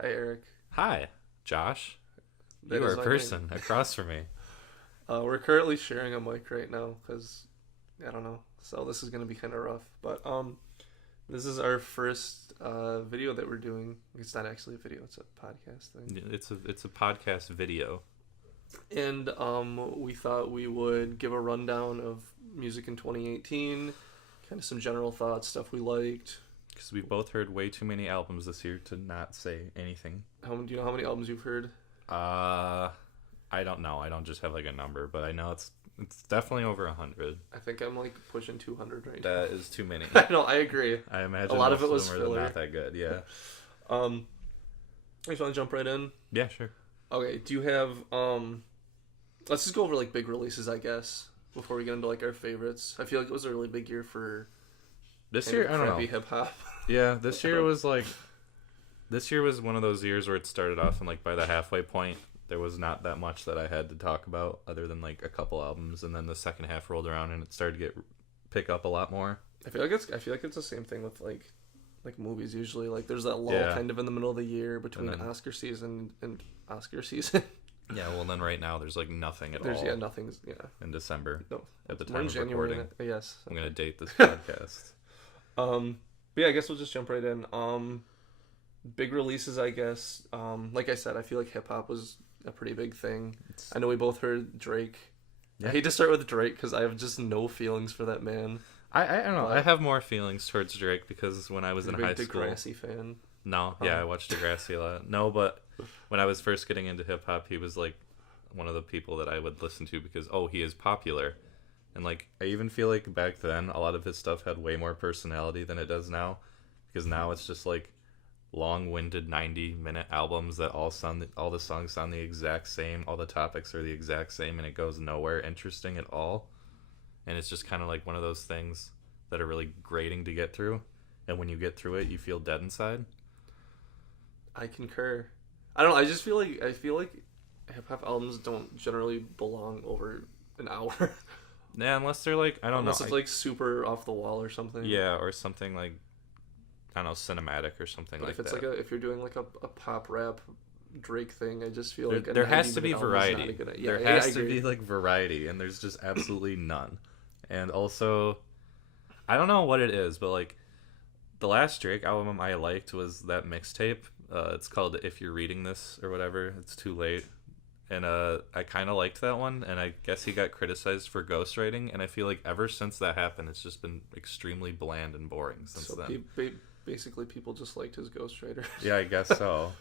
Hi, Eric. Hi, Josh. That You are is a my person across from me. We're currently sharing a mic right now because I don't know. So this is gonna be kind of rough. But this is our first video that we're doing. It's not actually a video; it's a podcast thing. It's a podcast video. And we thought we would give a rundown of music in 2018, kind of some general thoughts, stuff we liked. Because we both heard way too many albums this year to not say anything. Do you know how many albums you've heard? I don't know. I don't just have like a number, but I know it's definitely over 100. I think I'm like pushing 200 right now. That is too many. I know. I agree. I imagine a lot of most it was them are filler. not that good. Yeah. I just want to jump right in. Yeah, sure. Okay, do you have let's just go over like big releases, I guess, before we get into like our favorites. I feel like it was a really big year for This year, I don't know. hip hop. Yeah, this year was like this year was one of those years where it started off and like by the halfway point there was not that much that I had to talk about other than like a couple albums, and then the second half rolled around and it started to pick up a lot more. I feel like it's the same thing with like movies usually. Like there's that lull kind of in the middle of the year between Oscar season and Oscar season. Yeah, well then right now there's like nothing at all. There's nothing's in December. No. At the We're time in of January. recording. Yes. I'm gonna date this podcast. But yeah, I guess we'll just jump right in. Big releases, I guess. Like I said, I feel like hip hop was a pretty big thing. I know we both heard Drake. Yeah. I hate to start with Drake because I have just no feelings for that man. I don't know. I have more feelings towards Drake because when I was in high school. Degrassi fan. No, yeah, I watched Degrassi a lot. No, but when I was first getting into hip hop, he was like one of the people that I would listen to because he is popular. And like I even feel like back then a lot of his stuff had way more personality than it does now, because now it's just like long-winded 90-minute albums that all the songs sound the exact same, all the topics are the exact same, and it goes nowhere interesting at all. And it's just kind of like one of those things that are really grating to get through, and when you get through it, you feel dead inside. I concur. I don't know. I feel like hip hop albums don't generally belong over an hour. Yeah, unless they're like unless it's like super off the wall or something. Yeah, or something like I don't know, cinematic or something like that. If it's if you're doing like a pop rap Drake thing, I just feel like there has to be variety. There has to be like variety, and there's just absolutely none. And also, I don't know what it is, but like the last Drake album I liked was that mixtape. It's called If You're Reading This or whatever. It's too late. And I kind of liked that one, and I guess he got criticized for ghostwriting, and I feel like ever since that happened, it's just been extremely bland and boring since then. Basically, people just liked his ghostwriter. Yeah, I guess so.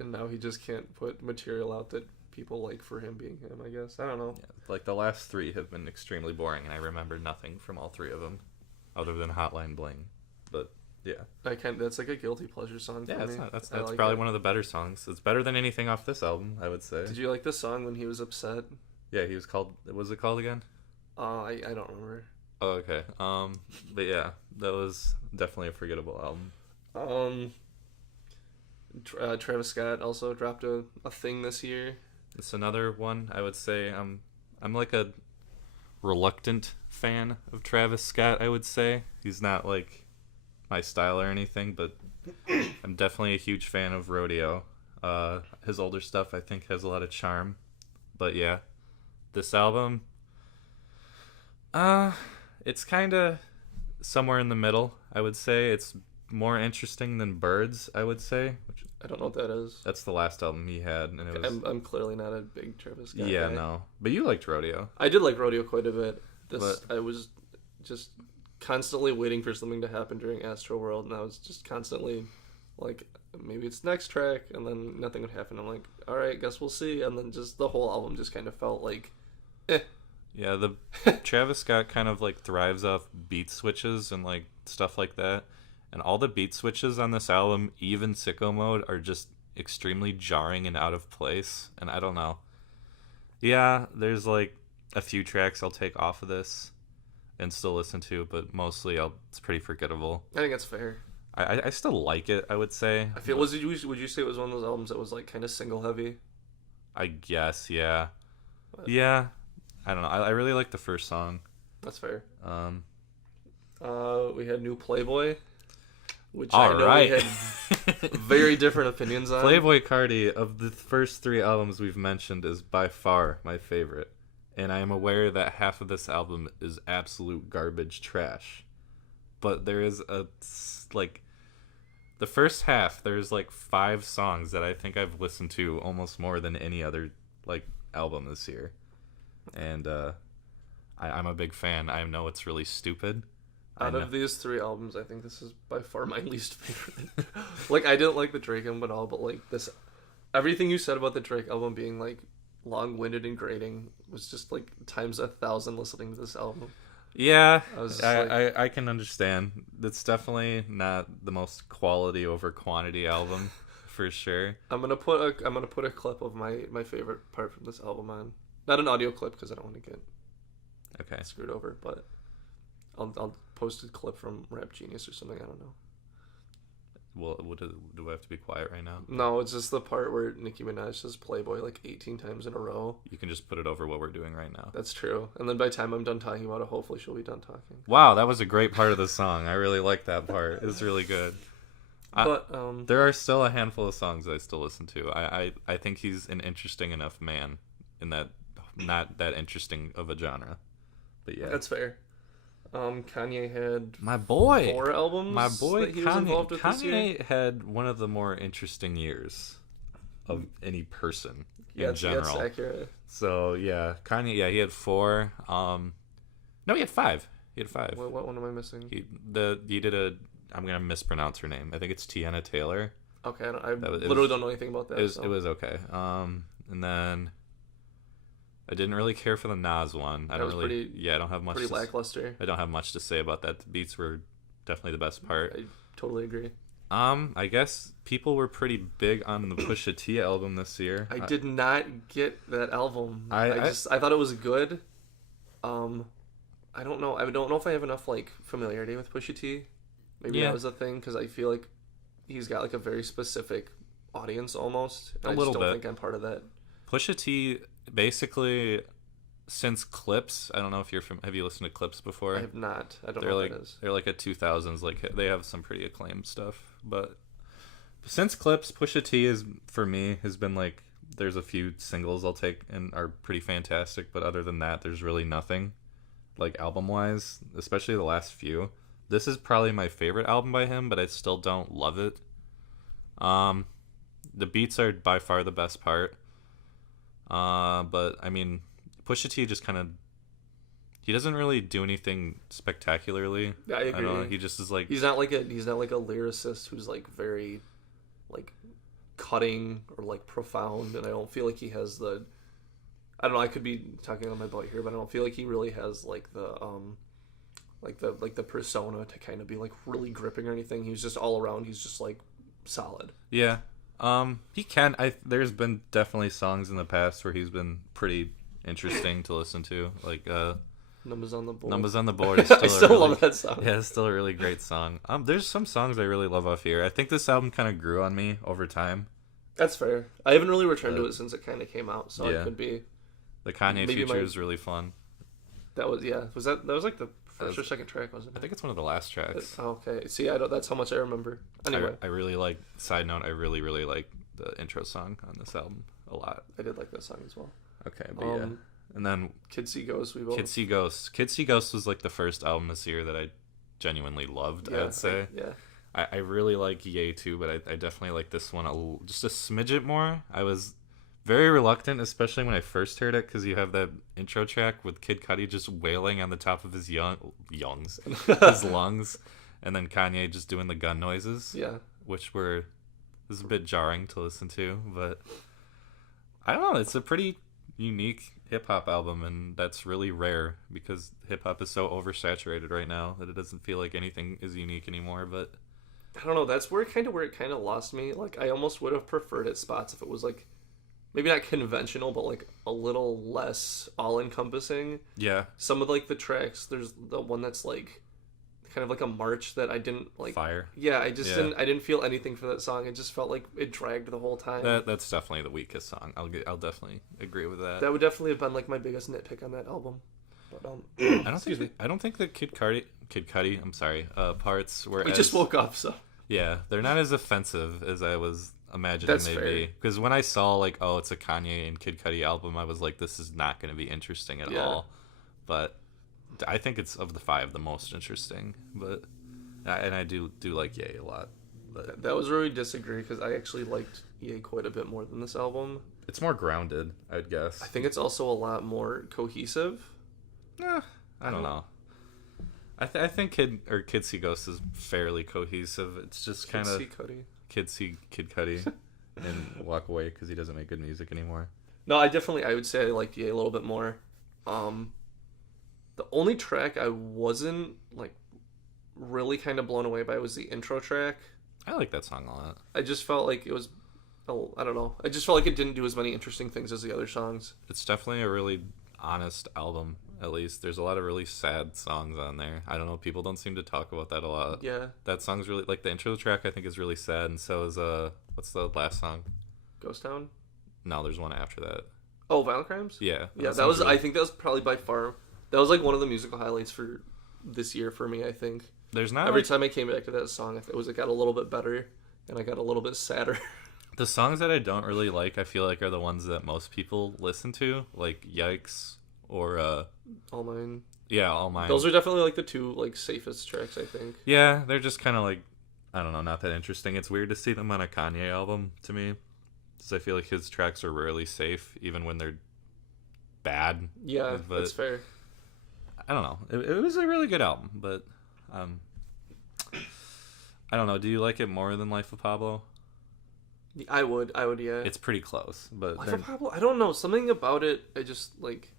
And now he just can't put material out that people like for him being him, I guess. I don't know. Yeah, like the last three have been extremely boring, and I remember nothing from all three of them, other than Hotline Bling. But yeah, that's like a guilty pleasure song for me. That's probably one of the better songs. It's better than anything off this album, I would say. Did you like the song when he was upset? Yeah, he was called. What was it called again? I don't remember. Oh, okay. But yeah, that was definitely a forgettable album. Travis Scott also dropped a thing this year. It's another one. I would say I'm like a reluctant fan of Travis Scott. I would say he's not like my style or anything, but I'm definitely a huge fan of Rodeo. His older stuff I think has a lot of charm, but yeah, this album, it's kind of somewhere in the middle. I would say it's more interesting than Birds. I would say. Which, I don't know what that is. That's the last album he had, and it was. I'm clearly not a big Travis Scott Yeah, guy. no, but you liked Rodeo. I did like Rodeo quite a bit. I was just constantly waiting for something to happen during Astro World, and I was just constantly like, maybe it's next track, and then nothing would happen. I'm like, all right, guess we'll see, and then just the whole album just kind of felt like, Yeah, the Travis Scott kind of like thrives off beat switches and like stuff like that, and all the beat switches on this album, even Sicko Mode, are just extremely jarring and out of place, and I don't know. Yeah, there's like a few tracks I'll take off of this and still listen to, but mostly it's pretty forgettable. I think that's fair. I still like it, I would say. I feel would you say it was one of those albums that was like kind of single heavy? I guess, yeah. But, yeah, I don't know. I really like the first song. That's fair. We had New Playboy. which All I know right. we had very different opinions on. Playboi Carti, of the first 3 albums we've mentioned, is by far my favorite. And I am aware that half of this album is absolute garbage trash. But there is the first half, there's 5 songs that I think I've listened to almost more than any other album this year. And I'm a big fan. I know it's really stupid. Out of these 3 albums, I think this is by far my least favorite. I didn't like the Drake album at all, but this, everything you said about the Drake album being long-winded and grating was just times 1,000 listening to this album. Yeah, I can understand. It's definitely not the most quality over quantity album, for sure. I'm gonna put a clip of my favorite part from this album on, not an audio clip because I don't want to get screwed over, but I'll post a clip from Rap Genius or something. I don't know. Well, do I have to be quiet right now? No, it's just the part where Nicki Minaj says Playboy 18 times in a row. You can just put it over what we're doing right now. That's true. And then by the time I'm done talking about it, hopefully she'll be done talking. Wow, that was a great part of the song. I really like that part. It's really good. But there are still a handful of songs that I still listen to. I think he's an interesting enough man in that not that interesting of a genre. But yeah. That's fair. Kanye had my boy 4 albums. My boy that he was involved with this year. Kanye had one of the more interesting years of any person in general. That's accurate. So yeah, Kanye. Yeah, he had 4. No, he had 5. He had 5. What one am I missing? He did a. I'm gonna mispronounce her name. I think it's Tiana Taylor. Okay, I literally don't know anything about that. It was okay. And then I didn't really care for the Nas one. I don't have much. Pretty lackluster. I don't have much to say about that. The beats were definitely the best part. I totally agree. I guess people were pretty big on the Pusha T album this year. I did not get that album. I thought it was good. I don't know. I don't know if I have enough familiarity with Pusha T. Maybe that was a thing because I feel like he's got a very specific audience almost. And I just don't think I'm part of that. Pusha T. Basically, since Clips, I don't know if have you listened to Clips before? I have not. I don't know what that is. They're a 2000s, they have some pretty acclaimed stuff. But since Clips, Pusha T has been there's a few singles I'll take and are pretty fantastic, but other than that, there's really nothing, album-wise, especially the last few. This is probably my favorite album by him, but I still don't love it. The beats are by far the best part. But I mean, Pusha T just he doesn't really do anything spectacularly. Yeah, I agree. I don't know, he just is he's not like a lyricist who's very cutting or profound, and I don't feel like he has the. I don't know. I could be talking on my butt here, but I don't feel like he really has the persona to kind of be really gripping or anything. He's just all around. He's just solid. Yeah. He can. There's been definitely songs in the past where he's been pretty interesting to listen to, Numbers on the Board. Numbers on the Board is still I still love that song. Yeah, it's still a really great song. There's some songs I really love off here. I think this album kind of grew on me over time. That's fair. I haven't really returned to it since it kind of came out, so it could be. The Kanye feature is really fun. That was that was the first or second track, wasn't it? I think it's one of the last tracks. Okay. See, that's how much I remember. Anyway. I really like, side note, I really, really like the intro song on this album a lot. I did like that song as well. Okay, but yeah. And then Kids See Ghosts, Kids See Ghosts. Kids See Ghosts was the first album this year that I genuinely loved, I would say. I really like Ye too, but I definitely like this one just a smidget more. I was very reluctant, especially when I first heard it, because you have that intro track with Kid Cudi just wailing on the top of his his lungs, and then Kanye just doing the gun noises. Yeah, which is a bit jarring to listen to, but I don't know. It's a pretty unique hip hop album, and that's really rare because hip hop is so oversaturated right now that it doesn't feel like anything is unique anymore. But I don't know. That's where it kind of lost me. I almost would have preferred it spots if it was maybe not conventional, but a little less all-encompassing. Yeah. Some of the tracks, there's the one that's kind of a march that I didn't Fire. Yeah, I didn't feel anything for that song. It just felt like it dragged the whole time. That's definitely the weakest song. I'll definitely agree with that. That would definitely have been my biggest nitpick on that album. But I don't think that Kid Cudi, I'm sorry, parts were. We just woke up, so. Yeah, they're not as offensive as I was imagining they'd be. Because when I saw, like, oh, it's a Kanye and Kid Cudi album, I was like, this is not going to be interesting at all. But I think it's, of the 5, the most interesting. But and I do like Ye a lot. But that was where we disagree, because I actually liked Ye quite a bit more than this album. It's more grounded, I'd guess. I think it's also a lot more cohesive. I don't know. I think Kid See Ghost is fairly cohesive. It's just kind of Kid See Kid Cudi and walk away because he doesn't make good music anymore. No, I would say I liked Ye a little bit more. The only track I wasn't like really kind of blown away by was the intro track. I like that song a lot. I just felt like it was, I don't know. I just felt like it didn't do as many interesting things as the other songs. It's definitely a really honest album. At least there's a lot of really sad songs on there. I don't know, people don't seem to talk about that a lot. Yeah, that song's really, like, the intro track I think is really sad, and so is what's the last song? Ghost Town? No, there's one after that. Oh, Violent Crimes? Yeah, that was really... I think that was probably by far, that was like one of the musical highlights for this year for me. I think there's not every time I came back to that song, it got a little bit better and I got a little bit sadder. The songs that I don't really like, I feel like, are the ones that most people listen to, like Yikes or All Mine. Yeah, All Mine. Those are definitely like the 2 like safest tracks, I think. Yeah, they're just kind of like, I don't know, not that interesting. It's weird to see them on a Kanye album to me, because I feel like his tracks are rarely safe, even when they're bad. Yeah, but that's fair. I don't know. It was a really good album, but I don't know. Do you like it more than Life of Pablo? I would, yeah. It's pretty close, but Life of Pablo, I don't know. Something about it, I just like.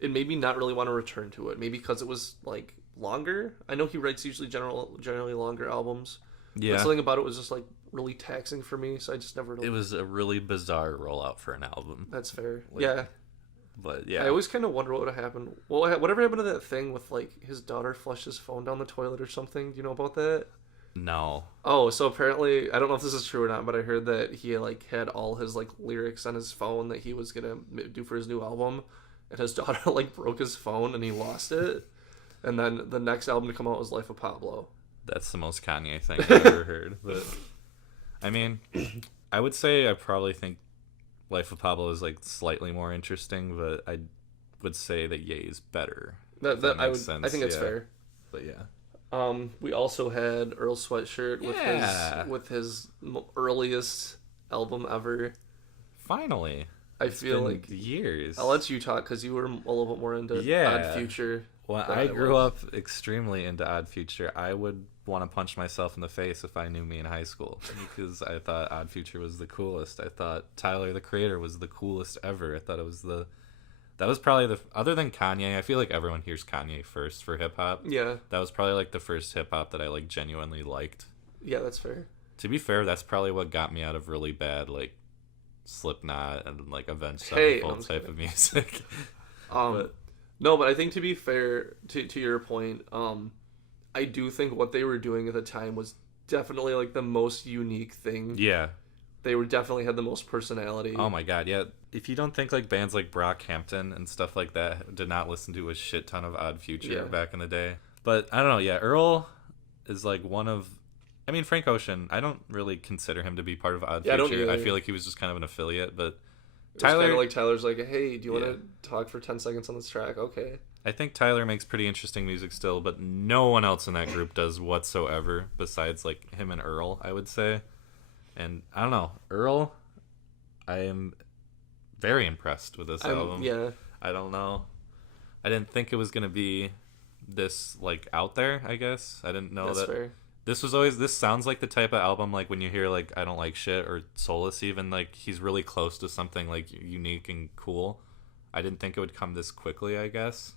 It made me not really want to return to it. Maybe because it was like longer. I know he writes usually generally longer albums. Yeah. But something about it was just like really taxing for me, so I just never. It was a really bizarre rollout for an album. That's fair. Like, yeah. But yeah, I always kind of wonder what would have happened. Well, whatever happened to that thing with like his daughter flushed his phone down the toilet or something? Do you know about that? No. Oh, so apparently, I don't know if this is true or not, but I heard that he like had all his like lyrics on his phone that he was gonna do for his new album. And his daughter like broke his phone and he lost it. And then the next album to come out was Life of Pablo. That's the most Kanye thing I've ever heard. But I mean, I would say I probably think Life of Pablo is like slightly more interesting, but I would say that Ye is better. That makes sense. I think that's fair. But yeah. We also had Earl Sweatshirt with his earliest album ever. Finally. I feel like years. I'll let you talk because you were a little bit more into Odd Future. Well, I grew up extremely into Odd Future. I would want to punch myself in the face if I knew me in high school, because I thought Odd Future was the coolest. I thought Tyler the Creator was the coolest ever. I thought it was that was probably other than Kanye. I feel like everyone hears Kanye first for hip hop. Yeah, that was probably like the first hip hop that I like genuinely liked. Yeah, that's fair. To be fair, that's probably what got me out of really bad like Slipknot and like Avenged Sevenfold type of music. No, but I think to be fair to your point, I do think what they were doing at the time was definitely like the most unique thing. Yeah. They were definitely had the most personality. Oh my god, yeah. If you don't think like bands like Brockhampton and stuff like that did not listen to a shit ton of Odd Future back in the day. But I don't know, yeah, Earl is like one of Frank Ocean, I don't really consider him to be part of Odd Future. I feel like he was just kind of an affiliate, but Tyler's like, hey, do you want to talk for 10 seconds on this track? Okay. I think Tyler makes pretty interesting music still, but no one else in that group does whatsoever besides like him and Earl, I would say. And I don't know, Earl, I am very impressed with this album. Yeah. I don't know. I didn't think it was going to be this like out there, I guess. I didn't know That's fair. This sounds like the type of album like when you hear like I Don't Like Shit or Solace, even like he's really close to something like unique and cool. I didn't think it would come this quickly, I guess.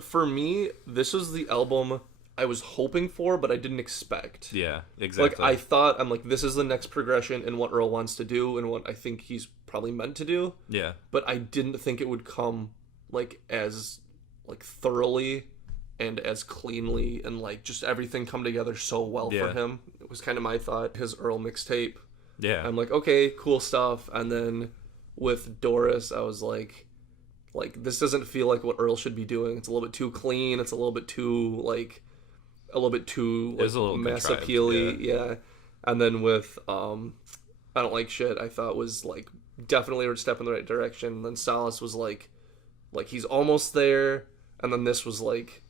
For me, this was the album I was hoping for, but I didn't expect. Yeah, exactly. Like I thought, I'm like, this is the next progression in what Earl wants to do and what I think he's probably meant to do. Yeah. But I didn't think it would come like as like thoroughly and as cleanly and like just everything come together so well for him. It was kind of my thought. His Earl mixtape. Yeah. I'm like, okay, cool stuff. And then with Doris, I was like this doesn't feel like what Earl should be doing. It's a little bit too clean. It's a little bit too like mass appeal-y. Yeah. And then with I Don't Like Shit, I thought was like definitely a step in the right direction. And then Solace was like he's almost there, and then this was like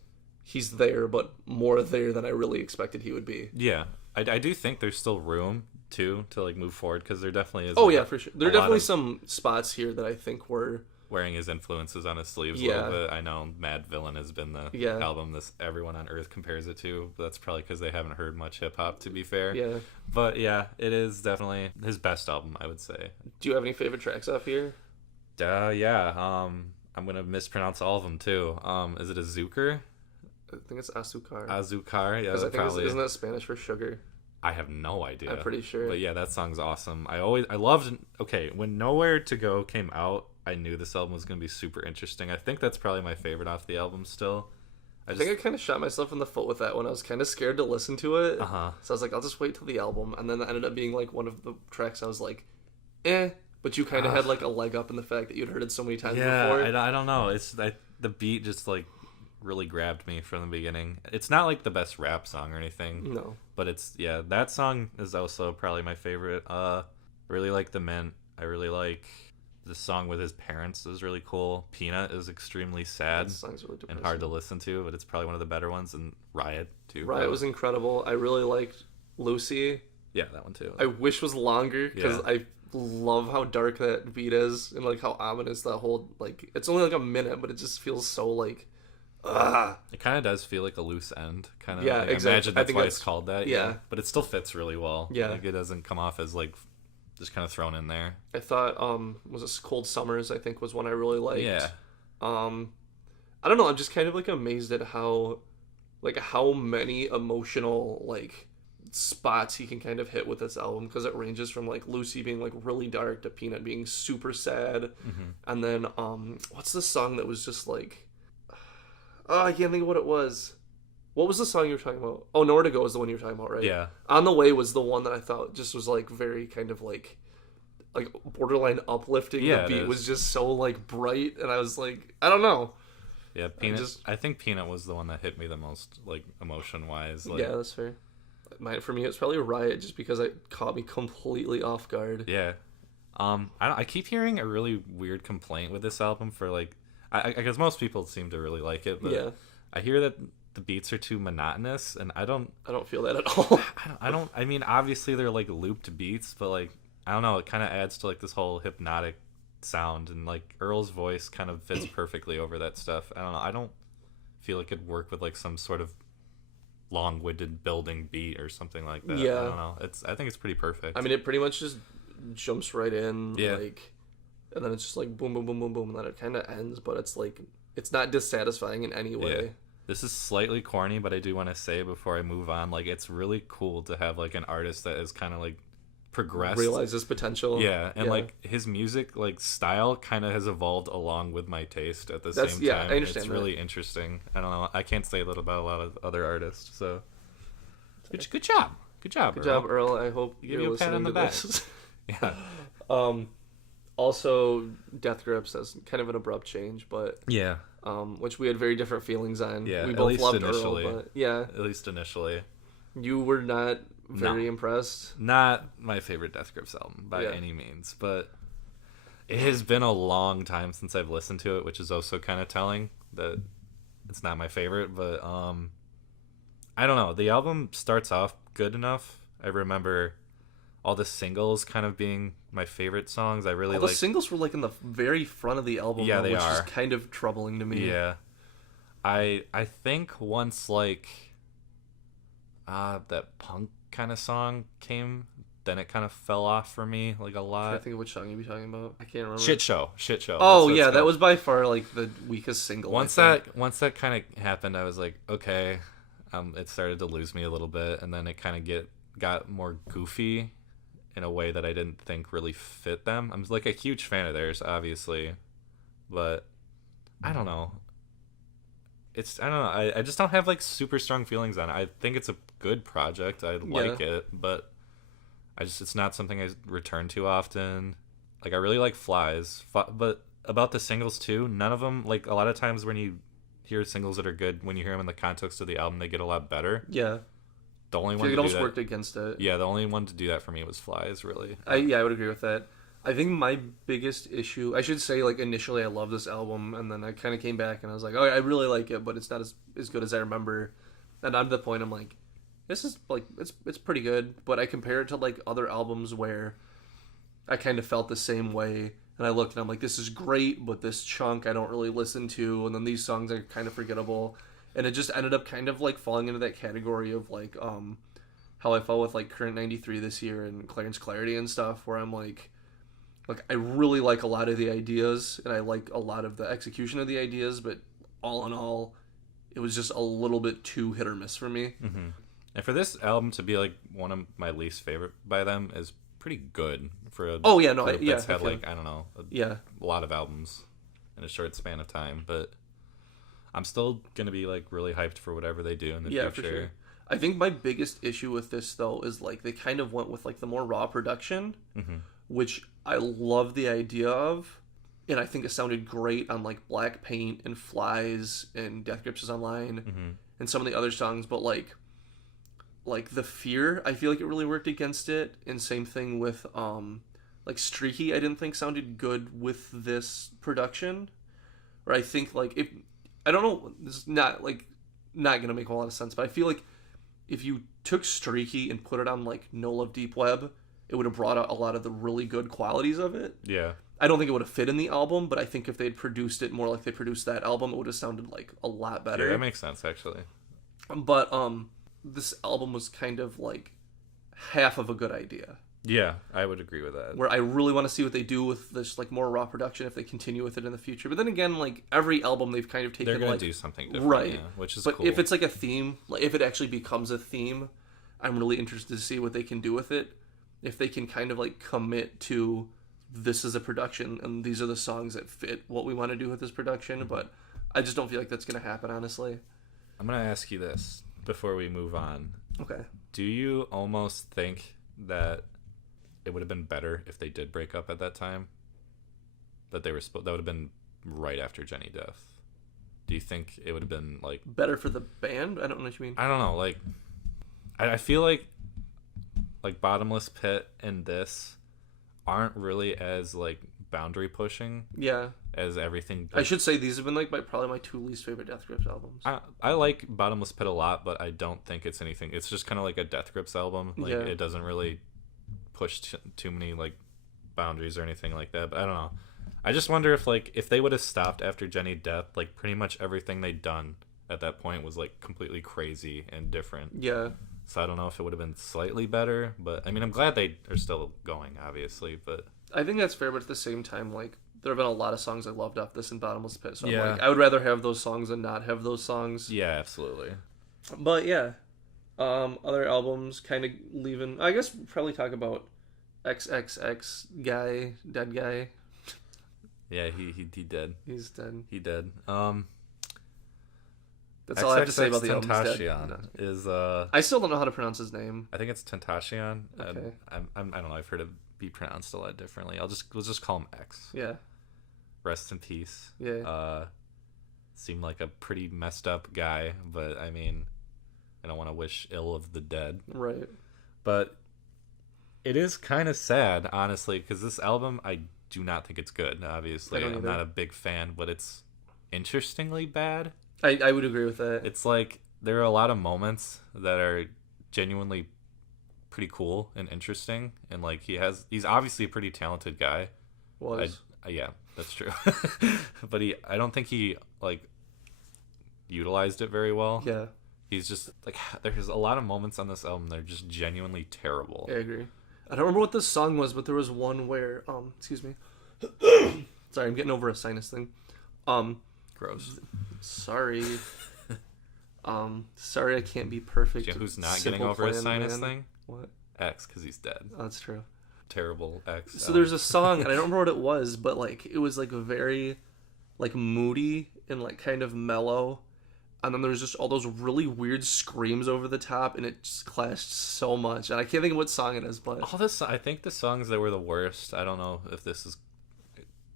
he's there, but more there than I really expected he would be. Yeah, I do think there's still room too to like move forward, because there definitely is. Oh yeah, for sure. There are definitely some spots here that I think were wearing his influences on his sleeves a little bit. I know Mad Villain has been the album this everyone on Earth compares it to, but that's probably because they haven't heard much hip hop, to be fair. Yeah. But yeah, it is definitely his best album, I would say. Do you have any favorite tracks off here? Yeah. I'm gonna mispronounce all of them too. Is it Azucar? I think it's Azúcar. Azúcar, yeah. I think isn't that Spanish for sugar? I have no idea. I'm pretty sure. But yeah, that song's awesome. I loved. Okay, when Nowhere to Go came out, I knew this album was gonna be super interesting. I think that's probably my favorite off the album still. I think I kind of shot myself in the foot with that one. I was kind of scared to listen to it. So I was like, I'll just wait till the album, and then that ended up being like one of the tracks I was like, eh. But you kind of had like a leg up in the fact that you'd heard it so many times before. I don't know. The beat just like really grabbed me from the beginning. It's not like the best rap song or anything. No. But that song is also probably my favorite. Really like The Mint. I really like the song with his parents is really cool. Peanut is extremely sad really and hard to listen to, but it's probably one of the better ones. And Riot too. Riot was incredible. I really liked Lucy. Yeah, that one too. I wish was longer because I love how dark that beat is and like how ominous that whole like it's only like a minute, but it just feels so like It kind of does feel like a loose end, kind of. Yeah, like, exactly. I imagine that's why it's called that. Yeah, but it still fits really well. Yeah, like, it doesn't come off as like just kind of thrown in there. I thought was this Cold Summers? I think was one I really liked. Yeah. I don't know. I'm just kind of like amazed at how many emotional like spots he can kind of hit with this album, because it ranges from like Lucy being like really dark to Peanut being super sad, and then what's the song that was just like I can't think of what it was. What was the song you were talking about? Oh, Nowhere to Go is the one you were talking about, right? Yeah. On the Way was the one that I thought just was like very kind of like borderline uplifting. Yeah, the beat was just so like bright, and I was like, I don't know. Yeah, Peanut. I think Peanut was the one that hit me the most, like emotion wise. Like, yeah, that's fair. For me, it's probably Riot, just because it caught me completely off guard. Yeah. I keep hearing a really weird complaint with this album for like, I guess most people seem to really like it, but yeah. I hear that the beats are too monotonous, and I don't feel that at all. I mean, obviously they're like looped beats, but like, I don't know, it kind of adds to like this whole hypnotic sound, and like Earl's voice kind of fits perfectly over that stuff. I don't know. I don't feel like it'd work with like some sort of long-winded building beat or something like that. Yeah. I don't know. I think it's pretty perfect. I mean, it pretty much just jumps right in, yeah. like, and then it's just like boom, boom, boom, boom, boom, and then it kind of ends, but it's like, it's not dissatisfying in any way. Yeah. This is slightly corny, but I do want to say before I move on, like, it's really cool to have like an artist that is kind of like progressed, realizes potential. Yeah, and like his music like style kind of has evolved along with my taste at the same time. Yeah, I understand. It's really interesting. I don't know. I can't say that about a lot of other artists. So good job. Good job, Earl. I hope give you're you a pat on listening the to back. this. Yeah. Also, Death Grips has kind of an abrupt change, but yeah. Which we had very different feelings on. Yeah, we at both least loved initially. Earl, but yeah. At least initially. You were not very impressed. Not my favorite Death Grips album by any means, but it has been a long time since I've listened to it, which is also kind of telling that it's not my favorite, but I don't know. The album starts off good enough. I remember all the singles kind of being my favorite songs. I really the singles were like in the very front of the album, yeah, which is kind of troubling to me. Yeah. I think once like that punk kind of song came, then it kind of fell off for me like a lot. I think of which song you'd be talking about. I can't remember. Shit Show. Oh yeah, that was by far like the weakest single. Once that kind of happened, I was like, okay, it started to lose me a little bit, and then it kind of got more goofy in a way that I didn't think really fit them. I'm like a huge fan of theirs, obviously, but I don't know. I don't know. I just don't have like super strong feelings on it. I think it's a good project. I like it, but it's not something I return to often. Like, I really like Flies, but about the singles too, none of them, like, a lot of times when you hear singles that are good, when you hear them in the context of the album, they get a lot better. Yeah. The only I one feel like to it do almost that, worked against it. yeah, the only one to do that for me was Flies, really. I would agree with that. I think my biggest issue, I should say, like, initially I love this album, and then I kind of came back and I was like, oh, I really like it, but it's not as good as I remember. And I'm to the point I'm like, this is, like, it's pretty good, but I compare it to, like, other albums where I kind of felt the same way, and I looked and I'm like, this is great, but this chunk I don't really listen to, and then these songs are kind of forgettable, and it just ended up kind of, like, falling into that category of, like, how I felt with, like, Current 93 this year and Clarence Clarity and stuff, where I'm like, I really like a lot of the ideas, and I like a lot of the execution of the ideas, but all in all, it was just a little bit too hit or miss for me. Mm-hmm. And for this album to be, like, one of my least favorite by them is pretty good for a group that's had, like, I don't know, a lot of albums in a short span of time, but I'm still going to be, like, really hyped for whatever they do in the future. For sure. I think my biggest issue with this, though, is, like, they kind of went with, like, the more raw production, which I love the idea of, and I think it sounded great on, like, Black Paint and Flies and Death Grips is Online and some of the other songs, but, like The Fear, I feel like it really worked against it, and same thing with, like, Streaky, I didn't think sounded good with this production, or I think, like, I don't know, this is not gonna make a lot of sense, but I feel like if you took Streaky and put it on, like, No Love Deep Web, it would have brought out a lot of the really good qualities of it. Yeah. I don't think it would have fit in the album, but I think if they'd produced it more like they produced that album, it would have sounded, like, a lot better. Yeah, that makes sense, actually. But, this album was kind of, like, half of a good idea. Yeah, I would agree with that. Where I really want to see what they do with this, like, more raw production if they continue with it in the future. But then again, like, every album they've kind of taken, they're gonna like, do something different, right? Yeah, which is but cool. If it's like a theme, like if it actually becomes a theme, I'm really interested to see what they can do with it. If they can kind of, like, commit to this is a production and these are the songs that fit what we want to do with this production. But I just don't feel like that's gonna happen, honestly. I'm gonna ask you this before we move on. Okay. Do you almost think that it would have been better if they did break up at that time? That would have been right after Jenny death. Do you think it would have been, like, better for the band? I don't know what you mean. I don't know. Like, I feel like Bottomless Pit and this aren't really as, like, boundary pushing. Yeah. As everything. I should say these have been, like, probably my two least favorite Death Grips albums. I like Bottomless Pit a lot, but I don't think it's anything. It's just kind of like a Death Grips album. Like, it doesn't really push too many, like, boundaries or anything like that. But I don't know. I just wonder if they would have stopped after Jenny death, like, pretty much everything they'd done at that point was, like, completely crazy and different. Yeah. So I don't know if it would have been slightly better, but I mean, I'm glad they are still going, obviously. But I think that's fair, but at the same time, like, there have been a lot of songs I loved off this and Bottomless Pit, so I'm like, I would rather have those songs than not have those songs. Yeah, absolutely. But yeah, other albums kind of leaving. I guess we'll probably talk about XXX guy, dead guy. Yeah, he dead. He's dead. He dead. That's all I have to say about the album. Is I still don't know how to pronounce his name. I think it's Tentacion. Okay. I don't know. I've heard it be pronounced a lot differently. We'll just call him X. Yeah. Rest in peace. Yeah. Seemed like a pretty messed up guy, but I mean, I don't want to wish ill of the dead. Right. But it is kind of sad, honestly, because this album, I do not think it's good. Obviously, I'm not a big fan, but it's interestingly bad. I would agree with that. It's like there are a lot of moments that are genuinely pretty cool and interesting, and like he's obviously a pretty talented guy. Yeah, that's true. But I don't think he, like, utilized it very well. Yeah. He's just like, there's a lot of moments on this album that are just genuinely terrible. I agree. I don't remember what this song was, but there was one where excuse me. Sorry, I'm getting over a sinus thing. Gross. Sorry. Sorry I can't be perfect. You know who's not getting over a sinus thing? What? X, because he's dead. Oh, that's true. Terrible X. So there's a song, and I don't remember what it was, but, like, it was, like, very, like, moody and, like, kind of mellow. And then there was just all those really weird screams over the top, and it just clashed so much. And I can't think of what song it is, but I think the songs that were the worst, I don't know if this is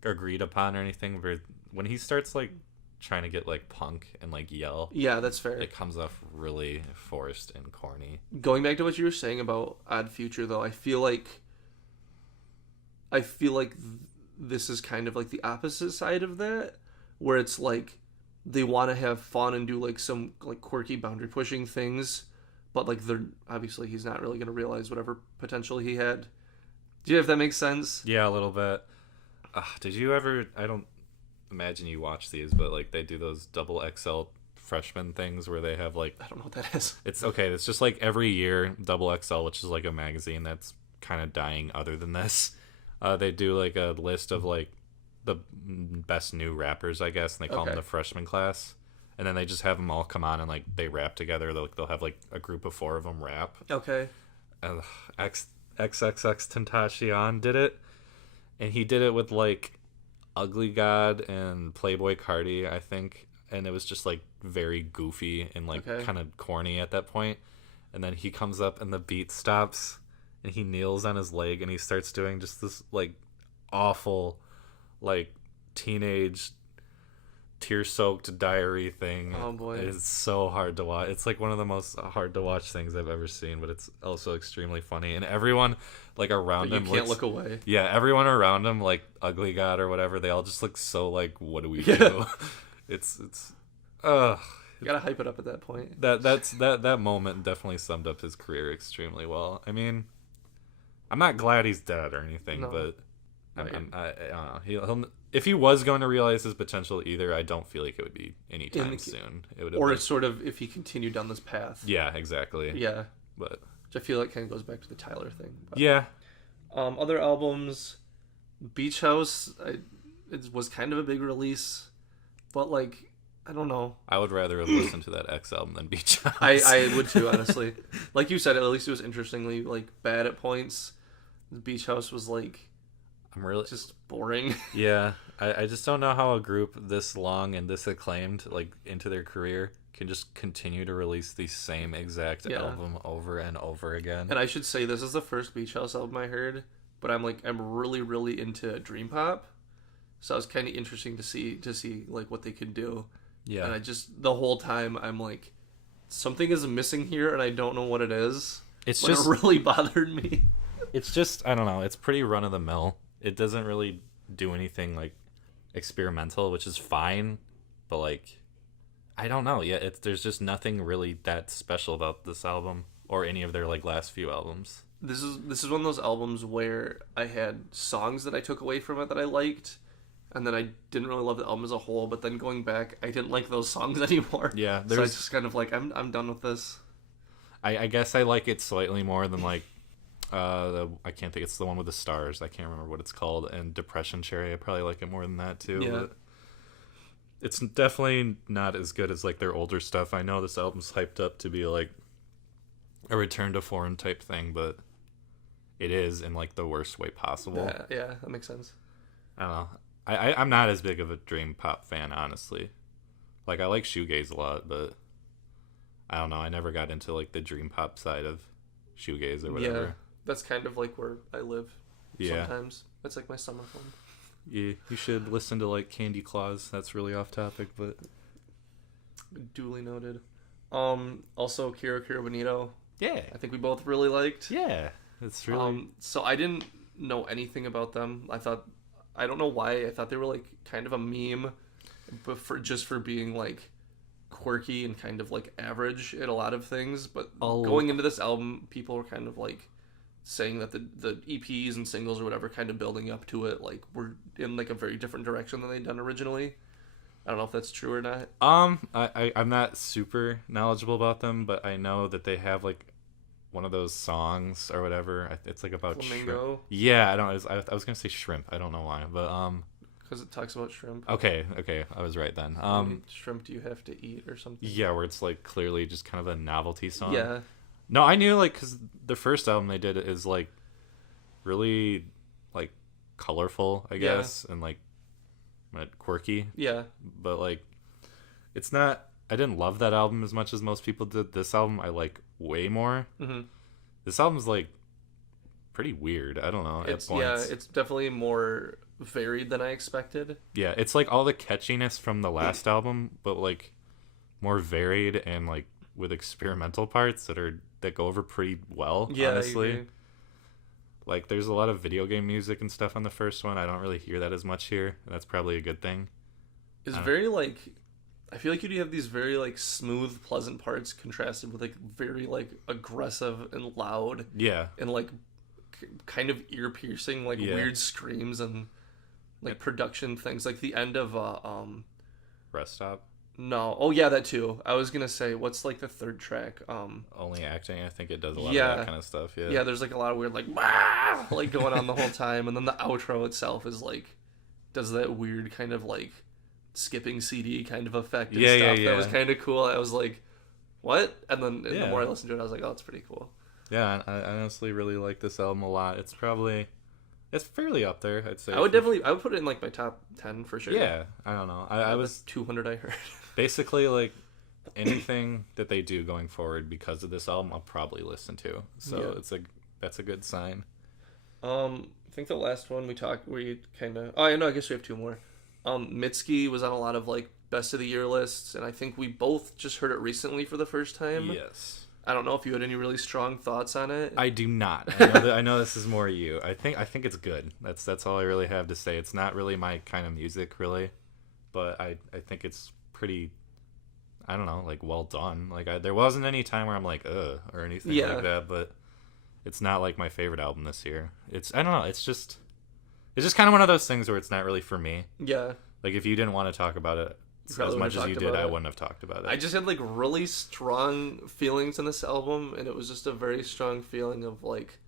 agreed upon or anything, but when he starts, like, trying to get like punk and like yell. Yeah, that's fair. It comes off really forced and corny. Going back to what you were saying about Odd Future, though, I feel like this is kind of like the opposite side of that, where it's like they want to have fun and do like some like quirky boundary pushing things, but like they're obviously he's not really going to realize whatever potential he had. Do you know if that makes sense? Yeah, a little bit. Did you ever? I don't imagine you watch these, but like they do those double XL freshman things where they have like I don't know what that is. It's okay. It's just like every year, Double XL, which is like a magazine that's kind of dying. Other than this, they do like a list of like the best new rappers, I guess, and they call them the freshman class. And then they just have them all come on and like they rap together. They'll have like a group of 4 of them rap. Okay. XXX Tentacion did it, and he did it with like Ugly God and Playboy Cardi, I think, and it was just like very goofy and like kind of corny at that point. And then he comes up and the beat stops and he kneels on his leg and he starts doing just this like awful like teenage tear-soaked diary thing. Oh boy. It's so hard to watch. It's like one of the most hard to watch things I've ever seen, but it's also extremely funny. And everyone like around him can't look away. Yeah, everyone around him, like Ugly God or whatever, they all just look so like, what do we do? It's you gotta hype it up at that point. That moment definitely summed up his career extremely well. I mean, I'm not glad he's dead or anything, but I don't know. He'll if he was going to realize his potential either, I don't feel like it would be anytime soon. It would, or it's sort of if he continued down this path. Yeah, exactly. Yeah, but which I feel like kind of goes back to the Tyler thing. But, yeah. Other albums, Beach House, it was kind of a big release, but like I don't know. I would rather have listened to that X album than Beach House. I would too, honestly. Like you said, at least it was interestingly like bad at points. The Beach House was like. I'm really just boring. Yeah, I just don't know how a group this long and this acclaimed, like into their career, can just continue to release the same exact album over and over again. And I should say this is the first Beach House album I heard, but I'm really really into dream pop, so it was kind of interesting to see like what they could do. Yeah, and I just the whole time I'm like, something is missing here, and I don't know what it is. It really bothered me. It's just I don't know. It's pretty run of the mill. It doesn't really do anything like experimental, which is fine, but like I don't know. Yeah, there's just nothing really that special about this album or any of their like last few albums. This is one of those albums where I had songs that I took away from it that I liked, and then I didn't really love the album as a whole. But then going back, I didn't like those songs anymore. Yeah, so I was just kind of like I'm done with this. I guess I like it slightly more than like. I can't think. It's the one with the stars. I can't remember what it's called. And Depression Cherry. I probably like it more than that too. Yeah. But it's definitely not as good as like their older stuff. I know this album's hyped up to be like a return to form type thing, but it is in like the worst way possible. Yeah, that makes sense. I don't know. I'm not as big of a dream pop fan, honestly. Like I like shoegaze a lot, but I don't know. I never got into like the dream pop side of shoegaze or whatever. Yeah. That's kind of like where I live sometimes. That's like my summer home. Yeah, you should listen to like Candy Claus. That's really off topic, but duly noted. Also Kira Bonito. Yeah. I think we both really liked. Yeah. It's really so I didn't know anything about them. I don't know why. I thought they were like kind of a meme, but for being like quirky and kind of like average at a lot of things. But going into this album, people were kind of like saying that the EPs and singles or whatever kind of building up to it like were in like a very different direction than they'd done originally. I don't know if that's true or not. I'm not super knowledgeable about them, but I know that they have like one of those songs or whatever. It's like about Flamingo. Shrimp. Yeah, I don't know. I was gonna say shrimp. I don't know why, but because it talks about shrimp. Okay, I was right then. Shrimp do you have to eat or something? Yeah, where it's like clearly just kind of a novelty song. Yeah. No, I knew like because the first album they did is like really like colorful, I guess, and like quirky. Yeah. But like, it's not. I didn't love that album as much as most people did. This album I like way more. Mm-hmm. This album's like pretty weird. I don't know. It's definitely more varied than I expected. Yeah, it's like all the catchiness from the last album, but like more varied and like with experimental parts that go over pretty well, Yeah, honestly. Like there's a lot of video game music and stuff on the first one. I don't really hear that as much here, and that's probably a good thing. It's very like, I feel like you have these very like smooth, pleasant parts contrasted with like very like aggressive and loud. Yeah. And like kind of ear piercing, like weird screams and like production things. Like the end of Rest Stop. No. Oh yeah, that too. I was gonna say, what's like the third track? Only Acting. I think it does a lot of that kind of stuff. Yeah. Yeah, there's like a lot of weird like "Wah!" like going on the whole time, and then the outro itself is like does that weird kind of like skipping CD kind of effect and stuff. That was kind of cool. I was like, what? And then the more I listened to it, I was like, oh, it's pretty cool. Yeah, I honestly really like this album a lot. It's fairly up there, I'd say. I would put it in like my top 10 for sure. Yeah, I don't know. I was 200 I heard. Basically, like anything that they do going forward because of this album, I'll probably listen to. So that's a good sign. I think the last one I guess we have two more. Mitski was on a lot of like best of the year lists, and I think we both just heard it recently for the first time. Yes. I don't know if you had any really strong thoughts on it. I do not. I know this is more you. I think it's good. That's all I really have to say. It's not really my kind of music, really, but I think it's pretty, I don't know, like well done. Like there wasn't any time where I'm like ugh or anything like that, but it's not like my favorite album this year. I don't know. It's just kind of one of those things where it's not really for me. Yeah. Like if you didn't want to talk about it as much as you did, I wouldn't have talked about it. I just had like really strong feelings in this album, and it was just a very strong feeling of like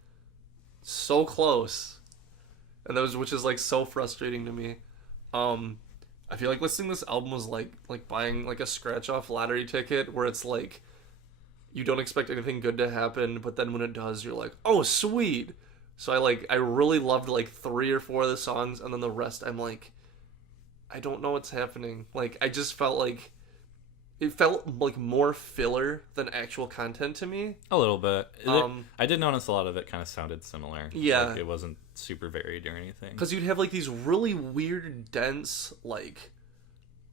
so close, and which is like so frustrating to me. I feel like listening to this album was like buying like a scratch off lottery ticket where it's like you don't expect anything good to happen, but then when it does, you're like, oh sweet. So I really loved like 3 or 4 of the songs, and then the rest I'm like, I don't know what's happening. Like, I just felt like it felt like more filler than actual content to me. A little bit. I did notice a lot of it kind of sounded similar. Yeah. Like, it wasn't super varied or anything. Because you'd have like these really weird, dense, like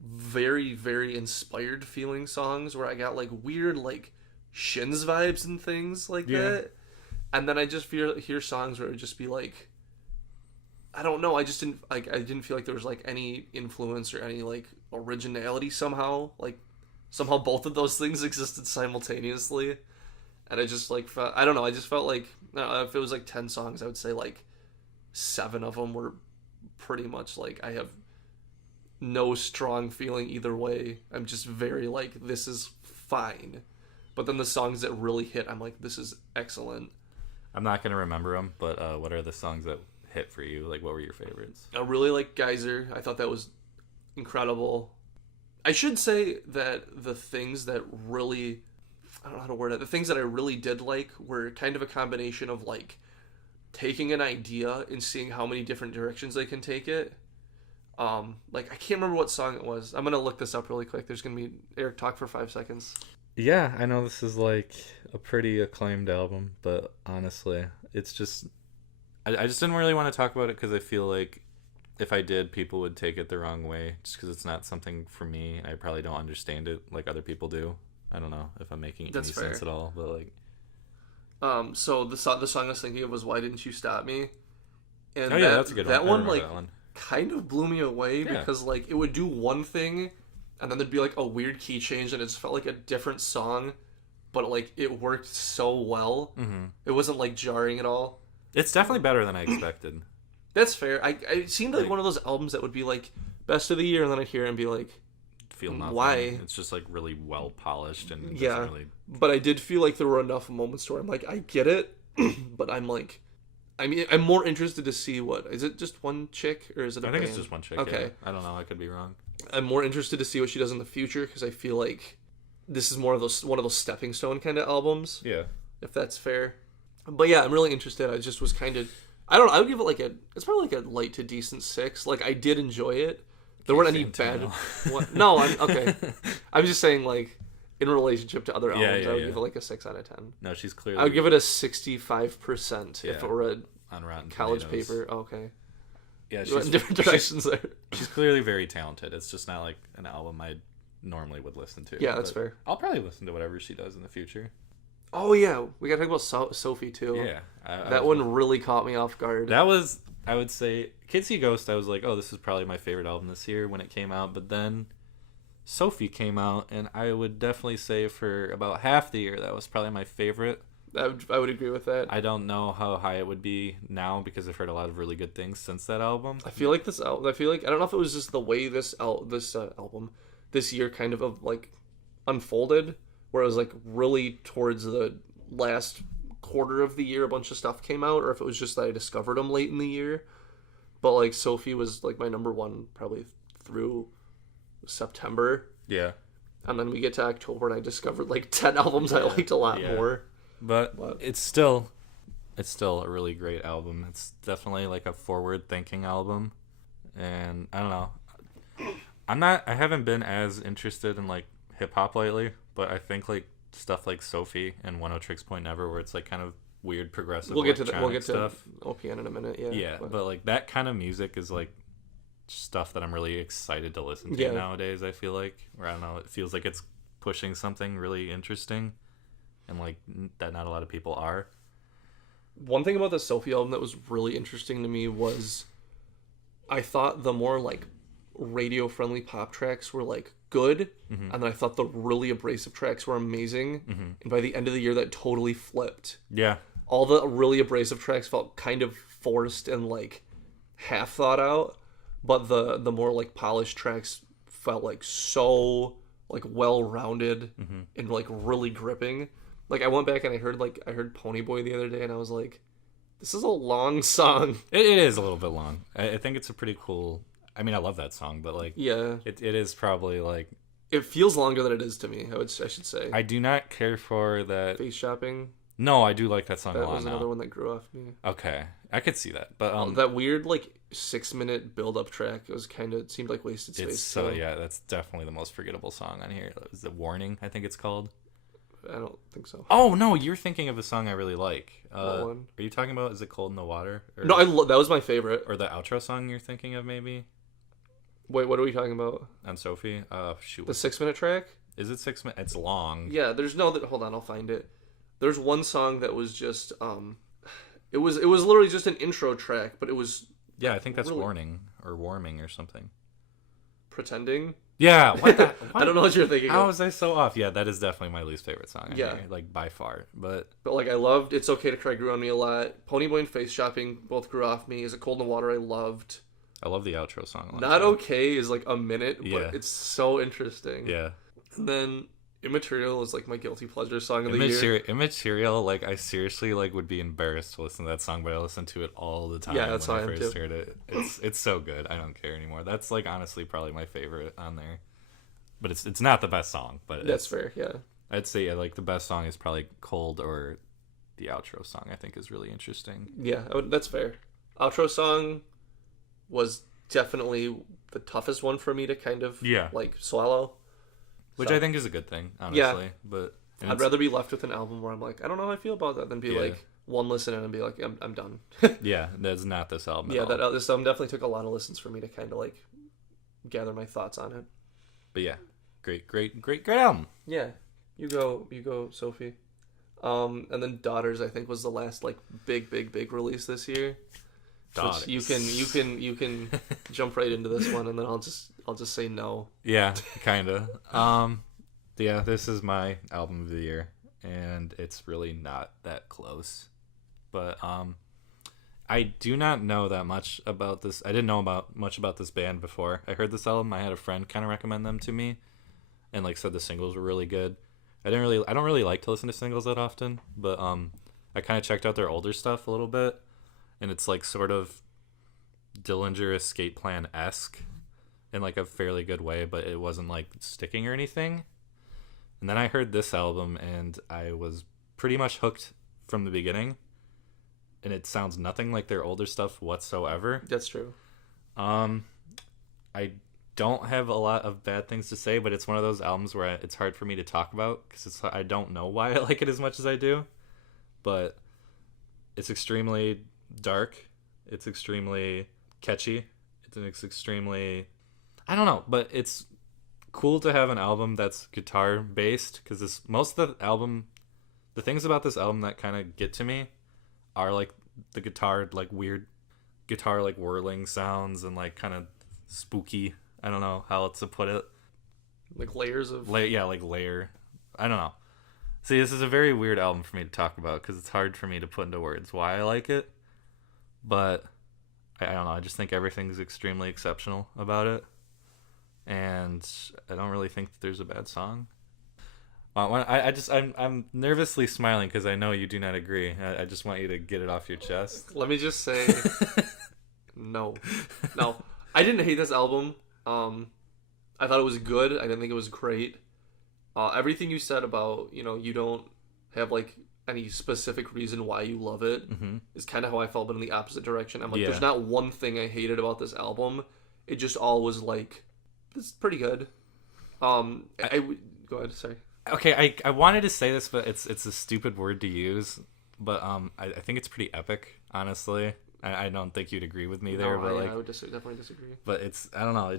very, very inspired feeling songs where I got like weird, like Shins vibes and things like that. And then I just hear songs where it would just be like, I don't know. I didn't feel like there was like any influence or any like originality somehow. Like somehow both of those things existed simultaneously, and I just like I don't know. I just felt like if it was like 10 songs, I would say like 7 of them were pretty much like I have no strong feeling either way. I'm just very like this is fine, but then the songs that really hit, I'm like this is excellent. I'm not gonna remember them, but what are the songs that hit for you? Like, what were your favorites? I really like Geyser. I thought that was incredible. I should say that the things that really, I don't know how to word it, the things that I really did like were kind of a combination of like taking an idea and seeing how many different directions they can take it. Like I can't remember what song it was. I'm gonna look this up really quick. There's gonna be Eric talk for 5 seconds. Yeah, I know this is like a pretty acclaimed album, but honestly, it's just I just didn't really want to talk about it because I feel like if I did, people would take it the wrong way just because it's not something for me. I probably don't understand it like other people do. I don't know if I'm making any sense at all, but like. So the song I was thinking of was "Why Didn't You Stop Me," and that's a good one. That one like kind of blew me away because like it would do one thing, and then there'd be like a weird key change, and it just felt like a different song, but like it worked so well. Mm-hmm. It wasn't like jarring at all. It's definitely better than I expected. That's fair. It seemed like one of those albums that would be like best of the year, and then I'd hear it and be like, feel nothing. Why? It's just like really well polished and really... But I did feel like there were enough moments where I'm like, I get it, but I'm like, I mean, I'm more interested to see is it just one chick or is it? I think it's just one chick. Okay, yeah. I don't know. I could be wrong. I'm more interested to see what she does in the future because I feel like this is more of one of those stepping stone kind of albums. Yeah, if that's fair. But yeah, I'm really interested. I just was kind of, I don't know. I would give it like it's probably like a light to decent 6. Like I did enjoy it. There weren't any bad. No, I'm okay. I'm just saying like in relationship to other albums, I would give it like a 6 out of 10. No, she's clearly. I would give it a 65% if it were a on Rotten college Tomatoes. paper. Okay. Yeah, we went in different directions there. She's clearly very talented. It's just not like an album I normally would listen to. Yeah, that's fair. I'll probably listen to whatever she does in the future. Oh yeah, we gotta talk about Sophie too. Yeah, that one really caught me off guard. That was, I would say, Kids See Ghost. I was like, oh, this is probably my favorite album this year when it came out. But then Sophie came out, and I would definitely say for about half the year that was probably my favorite. I would agree with that. I don't know how high it would be now because I've heard a lot of really good things since that album. I feel like this album. I don't know if it was just the way this album this year kind of like unfolded, where it was like really towards the last quarter of the year a bunch of stuff came out, or if it was just that I discovered them late in the year. But like Sophie was like my number one probably through September. Yeah. And then we get to October and I discovered like 10 albums I liked a lot more. But it's still a really great album. It's definitely like a forward-thinking album. And I don't know. I haven't been as interested in like hip hop lately, but I think like stuff like Sophie and One O Tricks Point Never, where it's like kind of weird progressive we'll get to stuff. OPN in a minute. Yeah. But like that kind of music is like stuff that I'm really excited to listen to nowadays. I feel like, or I don't know, it feels like it's pushing something really interesting, and like that not a lot of people are. One thing about the Sophie album that was really interesting to me was I thought the more like radio friendly pop tracks were like good, and then I thought the really abrasive tracks were amazing, and by the end of the year that totally flipped. Yeah, all the really abrasive tracks felt kind of forced and like half thought out, but the more like polished tracks felt like so like well rounded and like really gripping. Like I went back and I heard Pony Boy the other day, and I was like, this is a long song. It is a little bit long. I think it's a pretty cool. I mean, I love that song, but like, yeah, it is probably like, it feels longer than it is to me. I should say. I do not care for that. Face Shopping. No, I do like that song a lot. That was another one that grew off me. Okay, I could see that, but that weird like 6-minute build-up track, it seemed like wasted space. It's so yeah, that's definitely the most forgettable song on here. Is it Warning? I think it's called. I don't think so. Oh no, you're thinking of a song I really like. What one? Are you talking about Is It Cold in the Water? Or, no, that was my favorite. Or the outro song you're thinking of, maybe? Wait, what are we talking about? On Sophie? Shoot. The 6-minute track? Is it 6 minutes? It's long. Yeah, there's no. Hold on, I'll find it. There's one song that was just it was literally just an intro track, but it was. Yeah, I think that's really... Warning or Warming or something. Pretending. Yeah, what? I don't know what you're thinking. How was I so off? Yeah, that is definitely my least favorite song. Like by far. But like I loved It's Okay to Cry grew on me a lot. Pony Boy and Face Shopping both grew off me. Is It Cold in the Water? I loved. I love the outro song a lot. Not Okay is like a minute, but it's so interesting. Yeah. And then Immaterial is like my guilty pleasure song of the year. Immaterial, like I seriously like would be embarrassed to listen to that song, but I listen to it all the time. Yeah, that's when I first heard it. It's so good. I don't care anymore. That's like honestly probably my favorite on there. But it's not the best song. But that's fair. Yeah. I'd say like the best song is probably Cold, or the outro song. I think is really interesting. Yeah, that's fair. Outro song was definitely the toughest one for me to kind of like swallow. Which I think is a good thing, honestly. Yeah. But I'd rather be left with an album where I'm like, I don't know how I feel about that, than be like one listen in and be like, I'm done. Yeah, that's not this album. Yeah, this album definitely took a lot of listens for me to kind of like gather my thoughts on it. But yeah, great album. Yeah, you go, Sophie. And then Daughters, I think, was the last like big release this year. Daughters. You can jump right into this one, and then I'll just say no. Yeah, kind of. Yeah, this is my album of the year, and it's really not that close. But I do not know that much about this. I didn't know much about this band before I heard this album. I had a friend kind of recommend them to me, and like said the singles were really good. I don't really like to listen to singles that often, but I kind of checked out their older stuff a little bit, and it's like sort of Dillinger Escape Plan-esque in like a fairly good way, but it wasn't like sticking or anything. And then I heard this album, and I was pretty much hooked from the beginning. And it sounds nothing like their older stuff whatsoever. That's true. I don't have a lot of bad things to say, but it's one of those albums where it's hard for me to talk about because I don't know why I like it as much as I do. But it's extremely dark. It's extremely catchy. It's extremely, I don't know, but it's cool to have an album that's guitar based, because most of the things about this album that kind of get to me are like the guitar, like weird guitar, like whirling sounds and like kind of spooky. I don't know how else to put it. Like layers of like layer. I don't know. See, this is a very weird album for me to talk about because it's hard for me to put into words why I like it. But I don't know. I just think everything's extremely exceptional about it, and I don't really think that there's a bad song. I'm nervously smiling because I know you do not agree. I just want you to get it off your chest. Let me just say, no, I didn't hate this album. I thought it was good. I didn't think it was great. Everything you said about, you don't have like any specific reason why you love it is kind of how I felt, but in the opposite direction. I'm like, there's not one thing I hated about this album. It just all was like, this is pretty good. Go ahead, sorry. Okay, I wanted to say this, but it's a stupid word to use. But I think it's pretty epic, honestly. I don't think you'd agree with me there. But I would definitely disagree. But I don't know,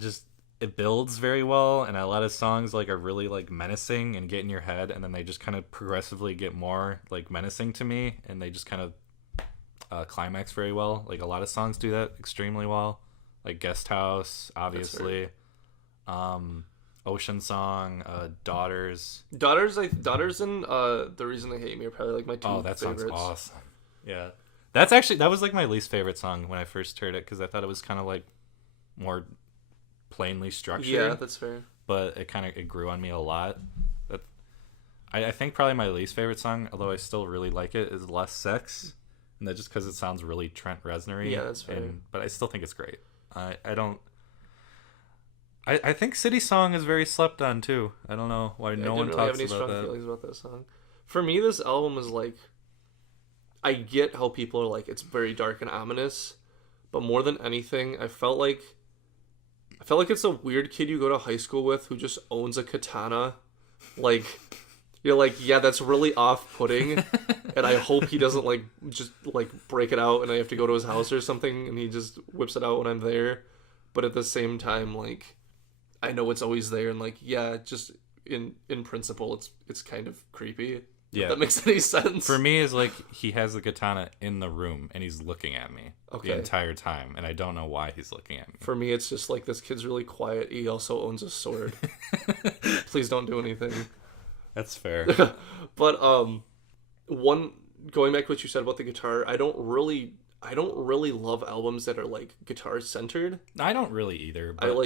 it builds very well, and a lot of songs like are really like menacing and get in your head, and then they just kind of progressively get more like menacing to me, and they just kind of climax very well. Like a lot of songs do that extremely well, like Guest House, obviously, Ocean Song, Daughters and The Reason They Hate Me are probably like my two favorites. Song's awesome. Yeah, that was like my least favorite song when I first heard it, because I thought it was kind of like more plainly structured. Yeah, that's fair. But it grew on me a lot. I think probably my least favorite song, although I still really like it, is Less Sex, and that's just because it sounds really Trent Reznor-y. Yeah, that's fair. But I still think it's great. I think City Song is very slept on too. I don't know why no one talks about that. I didn't really have any strong feelings about that song. For me, this album is like, I get how people are like, it's very dark and ominous, but more than anything, I felt like it's a weird kid you go to high school with who just owns a katana. Like, you're like, yeah, that's really off-putting, and I hope he doesn't like just like break it out and I have to go to his house or something and he just whips it out when I'm there. But at the same time, like, I know it's always there, and like, yeah, just in principle, it's kind of creepy. Yeah, if that makes any sense. For me, is like he has the katana in the room and he's looking at me the entire time, and I don't know why he's looking at me. For me, it's just like, this kid's really quiet. He also owns a sword. Please don't do anything. That's fair. But going back to what you said about the guitar, I don't really love albums that are like guitar centered. I don't really either. But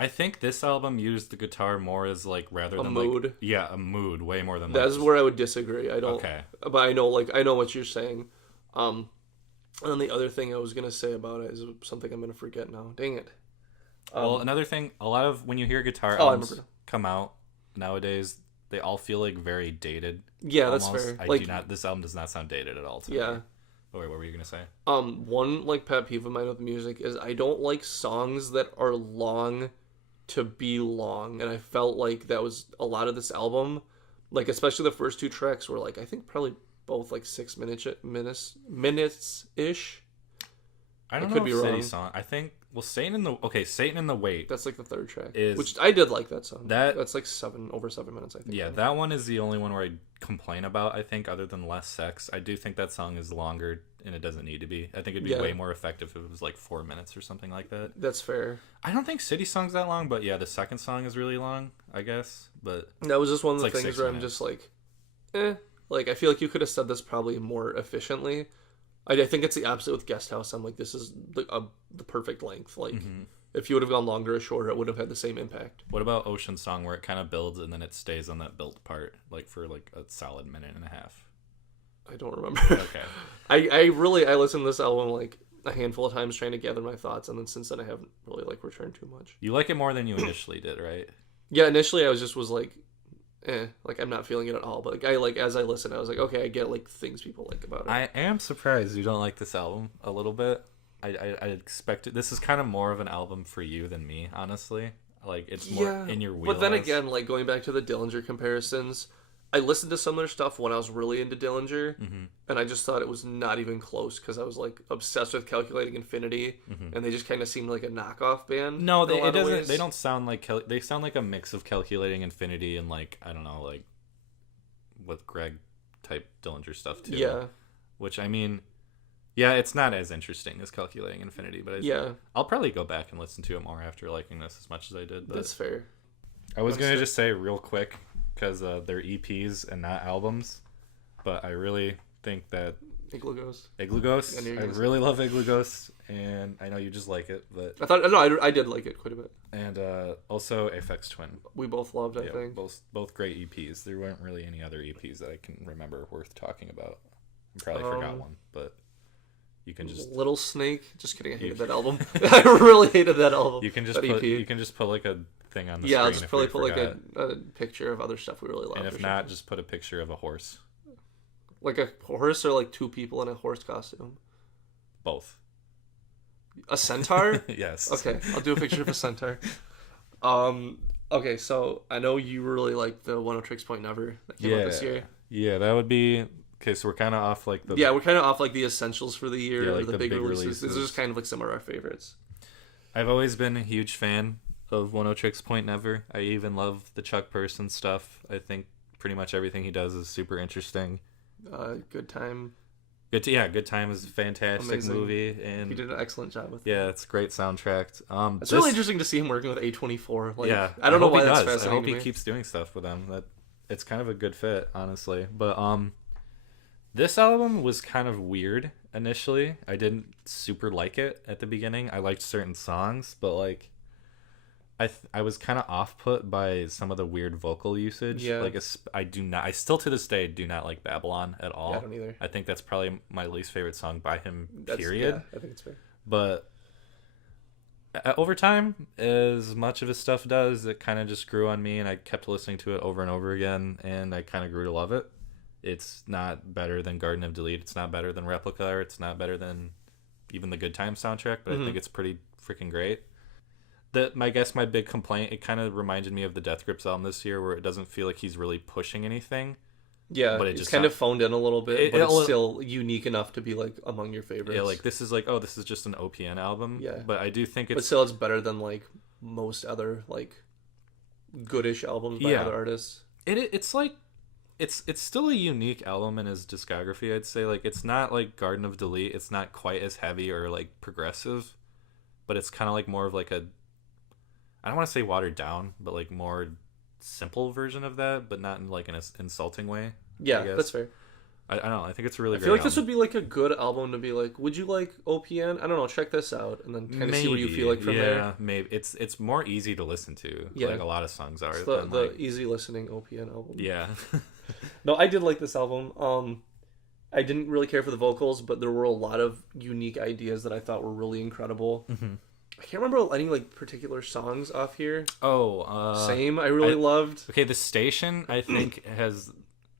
I think this album used the guitar more as like rather than mood. Like, a mood way more than. That's where I would disagree. I don't. Okay. But I know what you're saying. And then the other thing I was gonna say about it is something I'm gonna forget now. Dang it. Well, another thing, a lot of when you hear guitar albums come out nowadays, they all feel like very dated. Yeah, almost. That's fair. This album does not sound dated at all to me. Yeah. Oh, wait, what were you gonna say? One like pet peeve of mine with music is I don't like songs that are long to be long, and I felt like that was a lot of this album. Like, especially the first two tracks were like, I think probably both like 6 minutes ish. I don't know if City Song. I think Satan in the Wait. That's like the third track, which I did like that song. That's like over 7 minutes, I think. Yeah, that one is the only one where I complain about. I think, other than Less Sex, I do think that song is longer, and it doesn't need to be. I think it'd be way more effective if it was like 4 minutes or something like that. That's fair. I don't think City Song's that long, but yeah, the second song is really long, I guess. But that was just one of the things where I'm just like, like, I feel like you could have said this probably more efficiently. I think it's the opposite with Guest House. I'm like, this is the perfect length. Like, if you would have gone longer or shorter, it would have had the same impact. What about Ocean Song, where it kind of builds and then it stays on that built part, like for like a solid minute and a half? I don't remember. Okay. I listened to this album like a handful of times trying to gather my thoughts, and then since then I haven't really like returned too much. You like it more than you initially did, right? Yeah, initially I was like, like I'm not feeling it at all. But like as I listened, I was like, okay, I get like things people like about it. I am surprised you don't like this album a little bit. I expected this is kind of more of an album for you than me, honestly. Like, it's more in your wheelhouse. But then again, like going back to the Dillinger comparisons, I listened to some of their stuff when I was really into Dillinger, and I just thought it was not even close because I was like obsessed with Calculating Infinity, and they just kind of seemed like a knockoff band. No, it doesn't. They don't sound like they sound like a mix of Calculating Infinity and like I don't know, like with Greg type Dillinger stuff too. Yeah. Which I mean, yeah, it's not as interesting as Calculating Infinity, but I'll probably go back and listen to it more after liking this as much as I did. But that's fair. I was gonna just say real quick because they're EPs and not albums, but I really think that Igloo Ghost. I really love Igloo Ghost, and I know you just like it, but I did like it quite a bit. And also Aphex Twin. We both loved, I think. Both great EPs. There weren't really any other EPs that I can remember worth talking about. I probably forgot one, but you can just Little Snake. Just kidding. I hated that album. I really hated that album. You can just put like a thing on the screen. Yeah, I'll just probably put like a picture of other stuff we really loved. And if not, just put a picture of a horse. Like a horse or like two people in a horse costume? Both. A centaur? Yes. Okay, I'll do a picture of a centaur. Okay, so I know you really like the One O Tricks Point Never that came out this year. Yeah, that would be... Okay, so we're kind of off like the... Yeah, we're kind of off like the essentials for the year, like or the big releases. This is just kind of like some of our favorites. I've always been a huge fan of One O Tricks Point Never. I even love the Chuck Person stuff. I think pretty much everything he does is super interesting. Good Time. Good Time is a fantastic Amazing movie, and he did an excellent job with it. Yeah, it's a great soundtrack. It's really interesting to see him working with A24. Like, yeah, I don't know why that's fascinating. I hope he keeps doing stuff with them. That it's kind of a good fit, honestly. But this album was kind of weird initially. I didn't super like it at the beginning. I liked certain songs, but like I was kind of off put by some of the weird vocal usage. Yeah. Like I still to this day do not like Babylon at all. Yeah, I don't either. I think that's probably my least favorite song by him. Period. Yeah, I think it's fair. But over time, as much of his stuff does, it kind of just grew on me, and I kept listening to it over and over again, and I kind of grew to love it. It's not better than Garden of Delete. It's not better than Replica. Or it's not better than even the Good Times soundtrack, but I think it's pretty freaking great. My big complaint, it kind of reminded me of the Death Grips album this year, where it doesn't feel like he's really pushing anything. Yeah, but it's kind of phoned in a little bit, but it's still unique enough to be like among your favorites. Yeah, like this is like, oh, this is just an OPN album. Yeah, but I do think but still, it's better than like most other like goodish albums by other artists. It's like it's still a unique album in his discography. I'd say like it's not like Garden of Delete. It's not quite as heavy or like progressive, but it's kind of like more of like a, I don't want to say watered down, but like more simple version of that, but not in like an insulting way. Yeah, that's fair. I don't know. I think it's a really great I feel like album. this would be like a good album to be like, would you like OPN? I don't know, check this out, and then kind of see what you feel like from there. Yeah, maybe. It's more easy to listen to. Yeah. Like a lot of songs are. It's the easy listening OPN album. Yeah. No, I did like this album. I didn't really care for the vocals, but there were a lot of unique ideas that I thought were really incredible. Mm-hmm. I can't remember any like particular songs off here. Same. I really loved. Okay, The Station I think has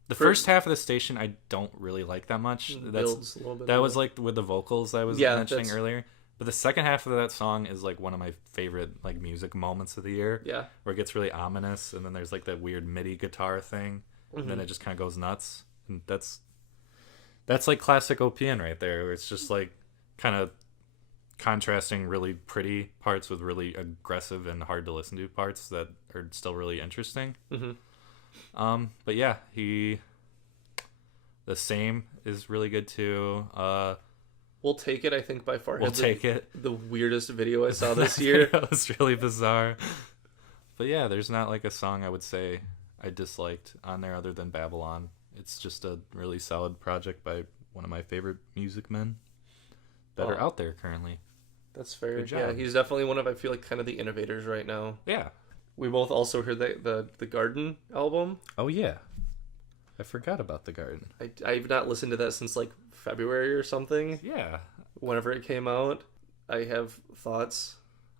the first half of The Station I don't really like that much. Builds a little bit. That was like with the vocals I was mentioning earlier. But the second half of that song is like one of my favorite like music moments of the year. Yeah. Where it gets really ominous, and then there's like that weird MIDI guitar thing, and then it just kind of goes nuts. And that's like classic OPN right there, where it's just like kind of contrasting really pretty parts with really aggressive and hard to listen to parts that are still really interesting. But yeah, The Same is really good too. We'll Take It, I think by far We'll Take It, the weirdest video I saw this year. That was really bizarre. But yeah, there's not like a song I would say I disliked on there other than Babylon. It's just a really solid project by one of my favorite music men that are out there currently. That's fair. Yeah, he's definitely one of, I feel like, kind of the innovators right now. Yeah. We both also heard the Garden album. Oh, yeah. I forgot about the Garden. I've not listened to that since, like, February or something. Yeah. Whenever it came out. I have thoughts.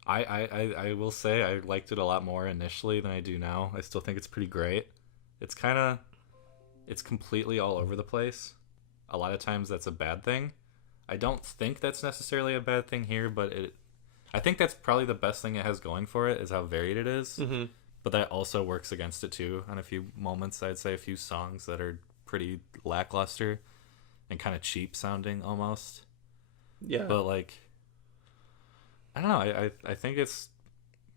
I will say I liked it a lot more initially than I do now. I still think it's pretty great. It's completely all over the place. A lot of times that's a bad thing. I don't think that's necessarily a bad thing here, but I think that's probably the best thing it has going for it is how varied it is. Mm-hmm. but that also works against it too on a few moments. I'd say a few songs that are pretty lackluster and kind of cheap sounding almost. Yeah. But like, I don't know. I think it's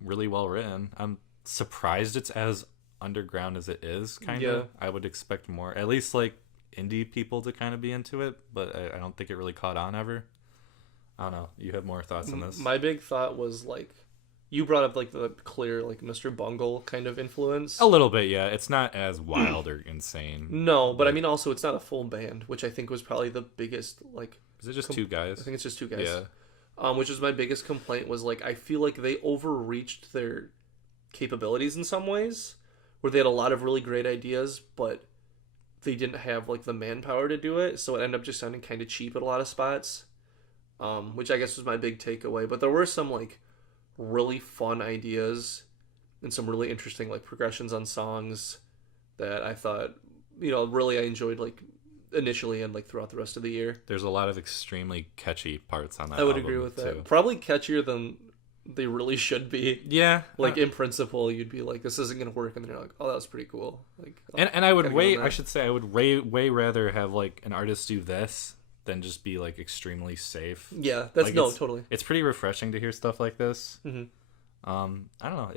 really well written. I'm surprised it's as underground as it is, kind of. I would expect more, at least like indie people to kind of be into it, but I don't think it really caught on ever. I don't know. You have more thoughts on this? My big thought was like, you brought up like the clear like Mr. Bungle kind of influence. A little bit, yeah. It's not as wild or insane. No, but I mean also it's not a full band, which I think was probably the biggest like. Is it just two guys? I think it's just two guys. Yeah. Which was my biggest complaint was like I feel like they overreached their capabilities in some ways, where they had a lot of really great ideas, but they didn't have like the manpower to do it, so it ended up just sounding kind of cheap at a lot of spots. Which I guess was my big takeaway. But there were some like really fun ideas and some really interesting like progressions on songs that I thought, really I enjoyed like initially and like throughout the rest of the year. There's a lot of extremely catchy parts on that I would album, agree with that. too. Probably catchier than they really should be. Yeah. Like in principle, you'd be like, this isn't going to work. And then you're like, oh, that was pretty cool. Like, and I would I should say I would way rather have like an artist do this than just be like extremely safe. Yeah, that's like, totally. It's pretty refreshing to hear stuff like this. Mm-hmm. I don't know.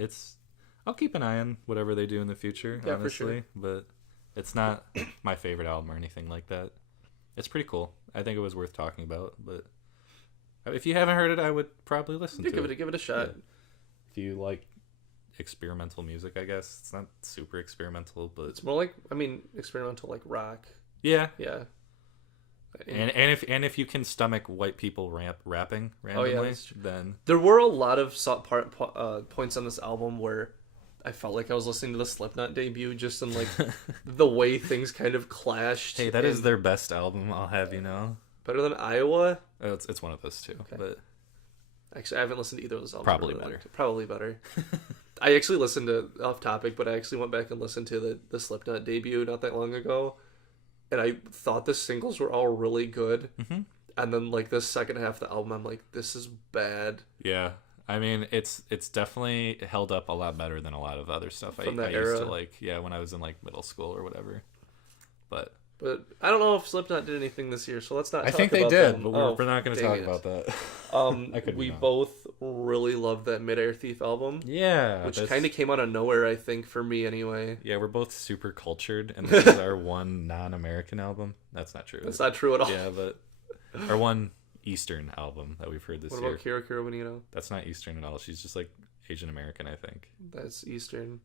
I'll keep an eye on whatever they do in the future, honestly. For sure. But it's not my favorite album or anything like that. It's pretty cool. I think it was worth talking about. But if you haven't heard it, I would probably listen to it. Give it a shot. Yeah. If you like experimental music, I guess it's not super experimental, but it's more like experimental like rock. Yeah. Yeah. And if you can stomach white people rapping randomly, then there were a lot of points on this album where I felt like I was listening to the Slipknot debut, just in like the way things kind of clashed. Hey, that is their best album, I'll have you know. Better than Iowa? Oh, it's one of those two. Okay. But actually, I haven't listened to either of those albums. Probably better. I actually listened to off topic, but I actually went back and listened to the Slipknot debut not that long ago. And I thought the singles were all really good. Mm-hmm. And then, like, the second half of the album, I'm like, this is bad. Yeah. I mean, it's definitely held up a lot better than a lot of other stuff I era. Used to like. Yeah, when I was in, like, middle school or whatever. But I don't know if Slipknot did anything this year, so let's not talk about I think they did, but we're not going to talk about that. We both really loved that Mid-Air Thief album. Yeah. Which kind of came out of nowhere, I think, for me anyway. Yeah, we're both super cultured, and this is our one non-American album. That's not true. That's not true at all. Yeah, but our one Eastern album that we've heard this year. What about Kira Kira Bonito? That's not Eastern at all. She's just, like, Asian American, I think. That's Eastern.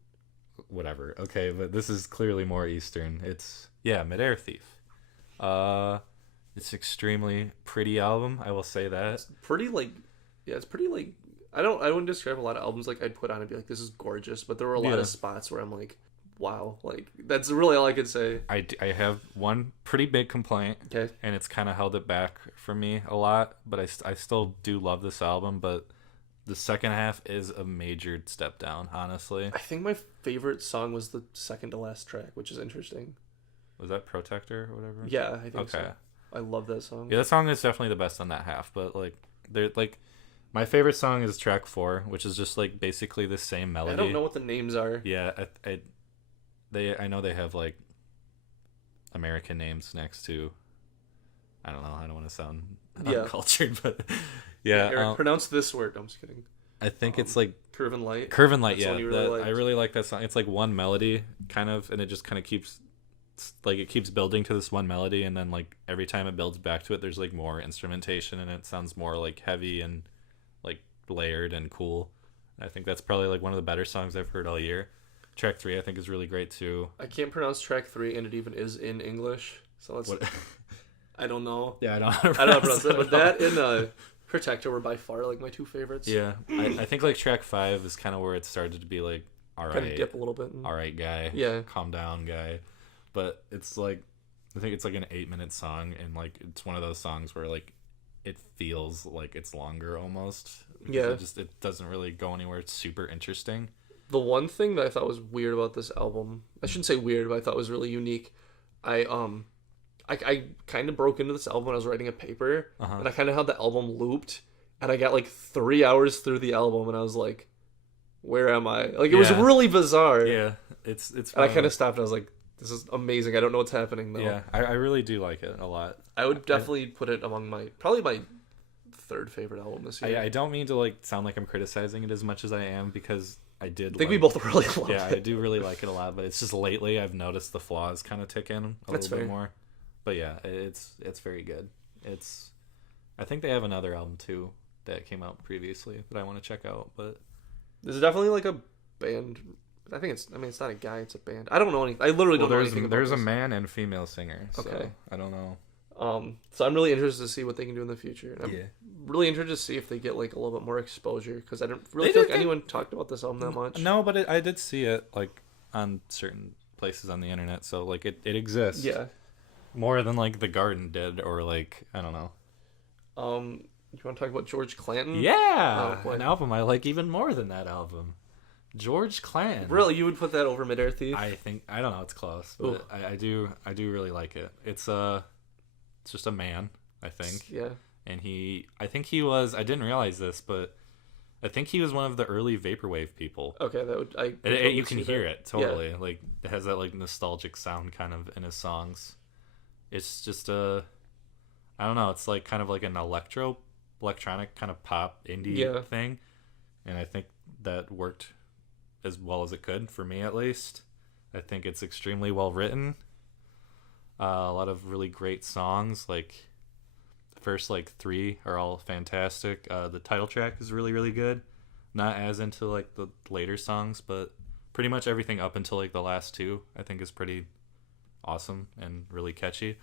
Whatever. Okay, but this is clearly more Eastern. It's, Mid-Air Thief. It's extremely pretty album, I will say that. It's pretty like I wouldn't describe a lot of albums like I'd put on and be like, this is gorgeous, but there were a lot of spots where I'm like, wow, like that's really all I could say. I have one pretty big complaint, okay, and it's kind of held it back for me a lot, but I still do love this album, but the second half is a major step down, honestly. I think my favorite song was the second to last track, which is interesting. Was that Protector or whatever? Yeah, I think so. I love that song. Yeah, that song is definitely the best on that half, but my favorite song is track 4, which is just like basically the same melody. I don't know what the names are. Yeah, I know they have like American names next to. I don't know. I don't want to sound uncultured, but yeah. Eric, pronounce this word. I'm just kidding. I think it's like Curve and Light. Curve and Light. That's I really like that song. It's like one melody, kind of, and it just kind of keeps. Like it keeps building to this one melody, and then like every time it builds back to it, there's like more instrumentation, and it sounds more like heavy and like layered and cool. And I think that's probably like one of the better songs I've heard all year. Track 3 I think is really great too. I can't pronounce track 3, and it even is in English, so let's. I don't know. Yeah, I don't know how to pronounce it, but that and Protector were by far like my two favorites. Yeah, I think like track 5 is kind of where it started to be like, all right, kind of dip a little bit. All right, guy. Yeah, calm down, guy. But it's like, I think it's like an 8-minute song, and like it's one of those songs where like it feels like it's longer almost. Yeah, it doesn't really go anywhere. It's super interesting. The one thing that I thought was weird about this album, I shouldn't say weird, but I thought was really unique. I kind of broke into this album when I was writing a paper, and I kind of had the album looped, and I got like 3 hours through the album, and I was like, where am I? Like, it was really bizarre. Yeah, it's. And I kind of stopped. And I was like, this is amazing. I don't know what's happening though. Yeah, I really do like it a lot. I would definitely put it among probably my third favorite album this year. I don't mean to like sound like I'm criticizing it as much as I am, because I think we both really love it. Yeah, I do really like it a lot, but it's just lately I've noticed the flaws kind of tick in a little bit more. But yeah, it's very good. I think they have another album too that came out previously that I want to check out, but there's definitely like a band. I think it's not a guy, it's a band. I don't know anything. I literally don't know anything about There's a man and female singer, so okay. I don't know. So I'm really interested to see what they can do in the future. And I'm really interested to see if they get like a little bit more exposure, because I don't really feel like anyone talked about this album that much. No, but I did see it like on certain places on the internet, so like it exists. Yeah. More than like The Garden did, or like, I don't know. You want to talk about George Clanton? Yeah, an album I like even more than that album. George Clanton. Really, you would put that over Midair Thief? I don't know, it's close, but I do really like it. It's just a man, I think. Yeah. And I didn't realize this, but I think he was one of the early vaporwave people. Okay, you can hear it totally. Yeah. Like, it has that like nostalgic sound kind of in his songs. It's just I don't know, it's like kind of like an electronic kind of pop indie thing, and I think that worked as well as it could for me, at least. I think it's extremely well written. A lot of really great songs. Like, the first like 3 are all fantastic. The title track is really, really good. Not as into like the later songs, but pretty much everything up until like the last 2 I think is pretty awesome and really catchy.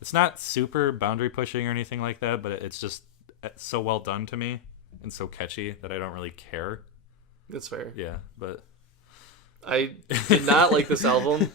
It's not super boundary pushing or anything like that, but it's just so well done to me and so catchy that I don't really care. That's fair. Yeah, but I did not like this album.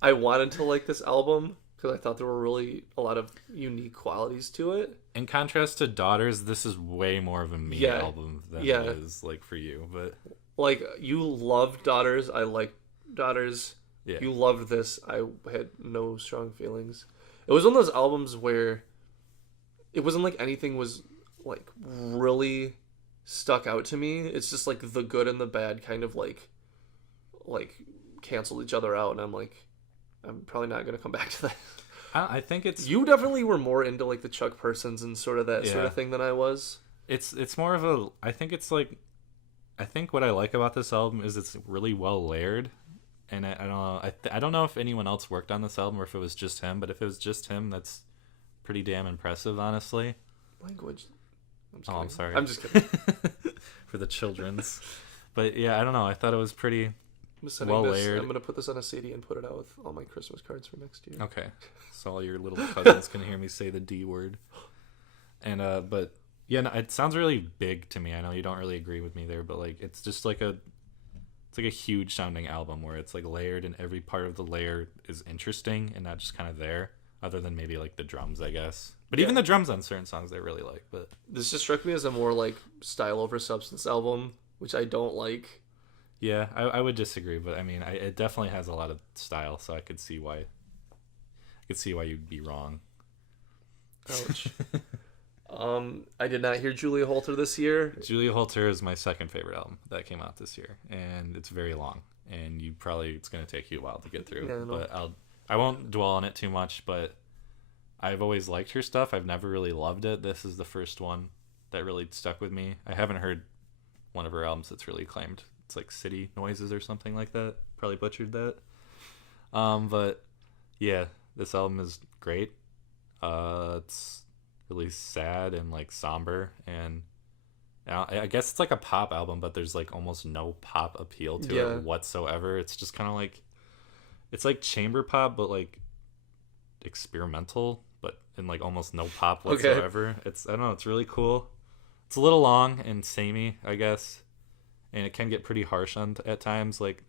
I wanted to like this album because I thought there were really a lot of unique qualities to it. In contrast to Daughters, this is way more of a me album than it is like for you. But like, you loved Daughters, I liked Daughters. Yeah. You loved this. I had no strong feelings. It was one of those albums where it wasn't like anything was like really stuck out to me. It's just like the good and the bad kind of like canceled each other out, and I'm like, I'm probably not going to come back to that. I think it's... You definitely were more into like the Chuck Persons and sort of that sort of thing than I was. It's more of a... I think it's like... I think what I like about this album is it's really well layered. And I don't know. I don't know if anyone else worked on this album or if it was just him. But if it was just him, that's pretty damn impressive, honestly. Language. I'm sorry. I'm just kidding. For the children's. But yeah, I don't know. I thought it was pretty well layered. I'm going to put this on a CD and put it out with all my Christmas cards for next year. Okay. So all your little cousins can hear me say the D word. And but yeah, no, it sounds really big to me. I know you don't really agree with me there, but like it's just like it's like a huge sounding album where it's like layered and every part of the layer is interesting and not just kind of there, other than maybe like the drums, I guess. But even the drums on certain songs I really like. But this just struck me as a more like style over substance album, which I don't like. Yeah, I would disagree, but I mean, it definitely has a lot of style, so I could see why you'd be wrong. Ouch. I did not hear Julia Holter this year. Julia Holter is my second favorite album that came out this year, and it's very long, and it's going to take you a while to get through. Yeah, but I won't dwell on it too much, but I've always liked her stuff. I've never really loved it. This is the first one that really stuck with me. I haven't heard one of her albums that's really acclaimed. It's like City Noises or something like that. Probably butchered that. But yeah, this album is great. It's really sad and like somber, and I guess it's like a pop album, but there's like almost no pop appeal to it whatsoever. It's just kind of like, it's like chamber pop, but like experimental, but in like almost no pop whatsoever. Okay. I don't know, it's really cool. It's a little long and samey, I guess, and it can get pretty harsh at times. Like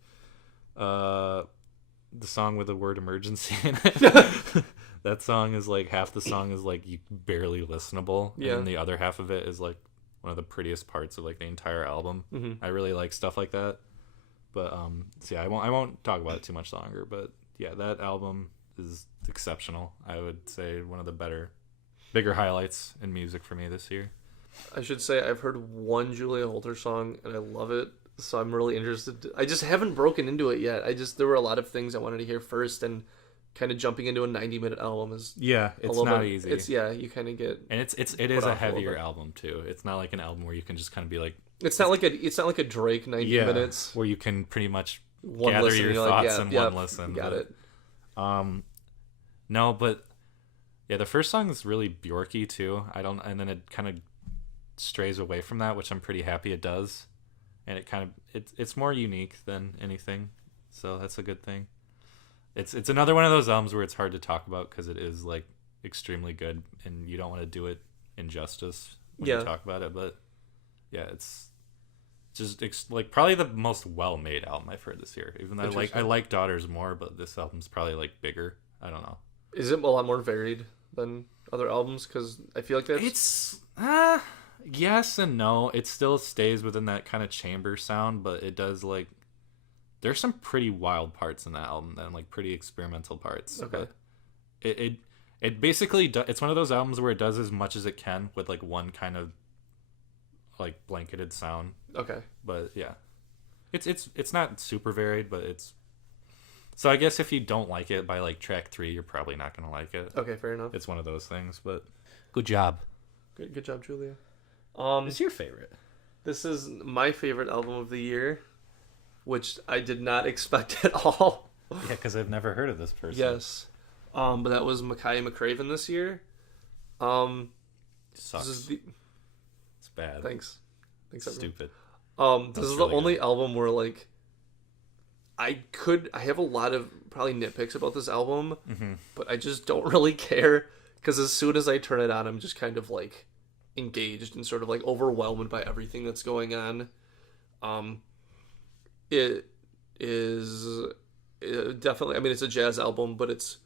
the song with the word emergency in it. That song is like, half the song is like barely listenable, and the other half of it is like one of the prettiest parts of like the entire album. I really like stuff like that. But so yeah, I won't talk about it too much longer. But yeah, that album is exceptional. I would say one of the bigger highlights in music for me this year. I should say I've heard one Julia Holter song and I love it. So I'm really interested. I just haven't broken into it yet. There were a lot of things I wanted to hear first, and kind of jumping into a 90-minute album is it's not easy. You kind of get, and it is a heavier album too. It's not like an album where you can just kind of be like, it's not like a Drake 90 minutes where you can pretty much one gather listen, your thoughts in one listen. Got it. No, but yeah, the first song is really Bjorky too. And then it kind of strays away from that, which I'm pretty happy it does. And it kind of it's more unique than anything, so that's a good thing. It's another one of those albums where it's hard to talk about because it is like extremely good, and you don't want to do it injustice when you talk about it. But yeah, it's just like probably the most well-made album I've heard this year. Even though I like Daughters more, but this album's probably like bigger. I don't know. Is it a lot more varied than other albums? Because I feel like it's yes and no. It still stays within that kind of chamber sound, but it does like there's some pretty wild parts in that album, and like pretty experimental parts. Okay. But it basically it's one of those albums where it does as much as it can with like one kind of like blanketed sound. Okay. But yeah, it's not super varied, but it's. So I guess if you don't like it by like track 3, you're probably not gonna like it. Okay, fair enough. It's one of those things, but good job. Good job, Julia. It's your favorite. This is my favorite album of the year, which I did not expect at all. Yeah, because I've never heard of this person. Yes. But that was Makaya McCraven this year. Sucks. It's bad. Thanks. Stupid. This is the only album where like I have a lot of probably nitpicks about this album, but I just don't really care because as soon as I turn it on, I'm just kind of like engaged and sort of like overwhelmed by everything that's going on. It is definitely, I mean, it's a jazz album, but it's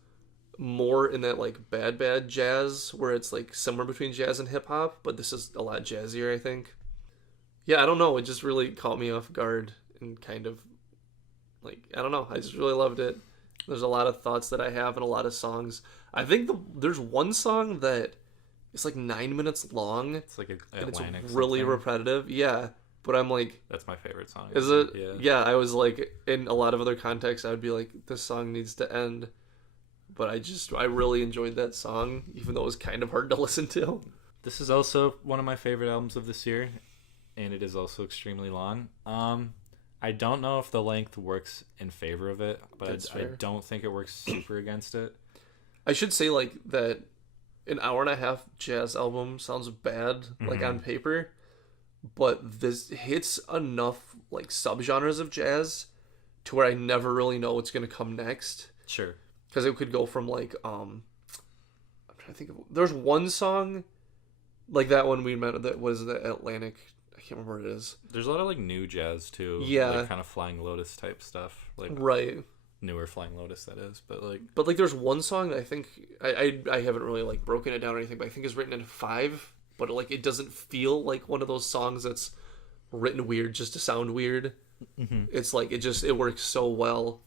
more in that like bad jazz where it's like somewhere between jazz and hip hop, but this is a lot jazzier, I think. Yeah, I don't know. It just really caught me off guard and kind of like, I don't know. I just really loved it. There's a lot of thoughts that I have and a lot of songs. I think there's one song that is like 9 minutes long. It's like it's really repetitive. Yeah. But I'm like... That's my favorite song. Is it? Yeah, I was like, in a lot of other contexts, I would be like, this song needs to end. But I really enjoyed that song, even though it was kind of hard to listen to. This is also one of my favorite albums of this year, and it is also extremely long. I don't know if the length works in favor of it, but I don't think it works super against it. I should say, like, that an hour and a half jazz album sounds bad, like, on paper, but this hits enough, like, subgenres of jazz to where I never really know what's going to come next. Sure. Because it could go from, like, I'm trying to think of... There's one song, like that one we met that was the Atlantic... I can't remember what it is. There's a lot of like new jazz too. Yeah. Like kind of Flying Lotus type stuff. Like right. Newer Flying Lotus that is. But like there's one song that I think I haven't really like broken it down or anything, but I think it's written in 5, but like it doesn't feel like one of those songs that's written weird just to sound weird. Mm-hmm. It's like it works so well.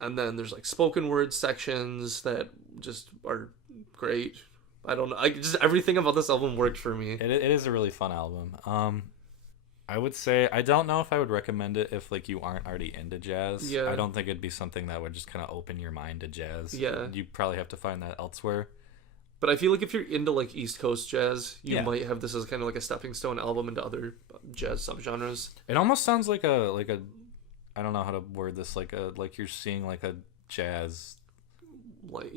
And then there's like spoken word sections that just are great. I don't know. Just everything about this album worked for me. It is a really fun album. I would say I don't know if I would recommend it if like you aren't already into jazz. Yeah. I don't think it'd be something that would just kind of open your mind to jazz. Yeah. You probably have to find that elsewhere. But I feel like if you're into like East Coast jazz, you might have this as kind of like a stepping stone album into other jazz subgenres. It almost sounds like a I don't know how to word this, like you're seeing like a jazz, like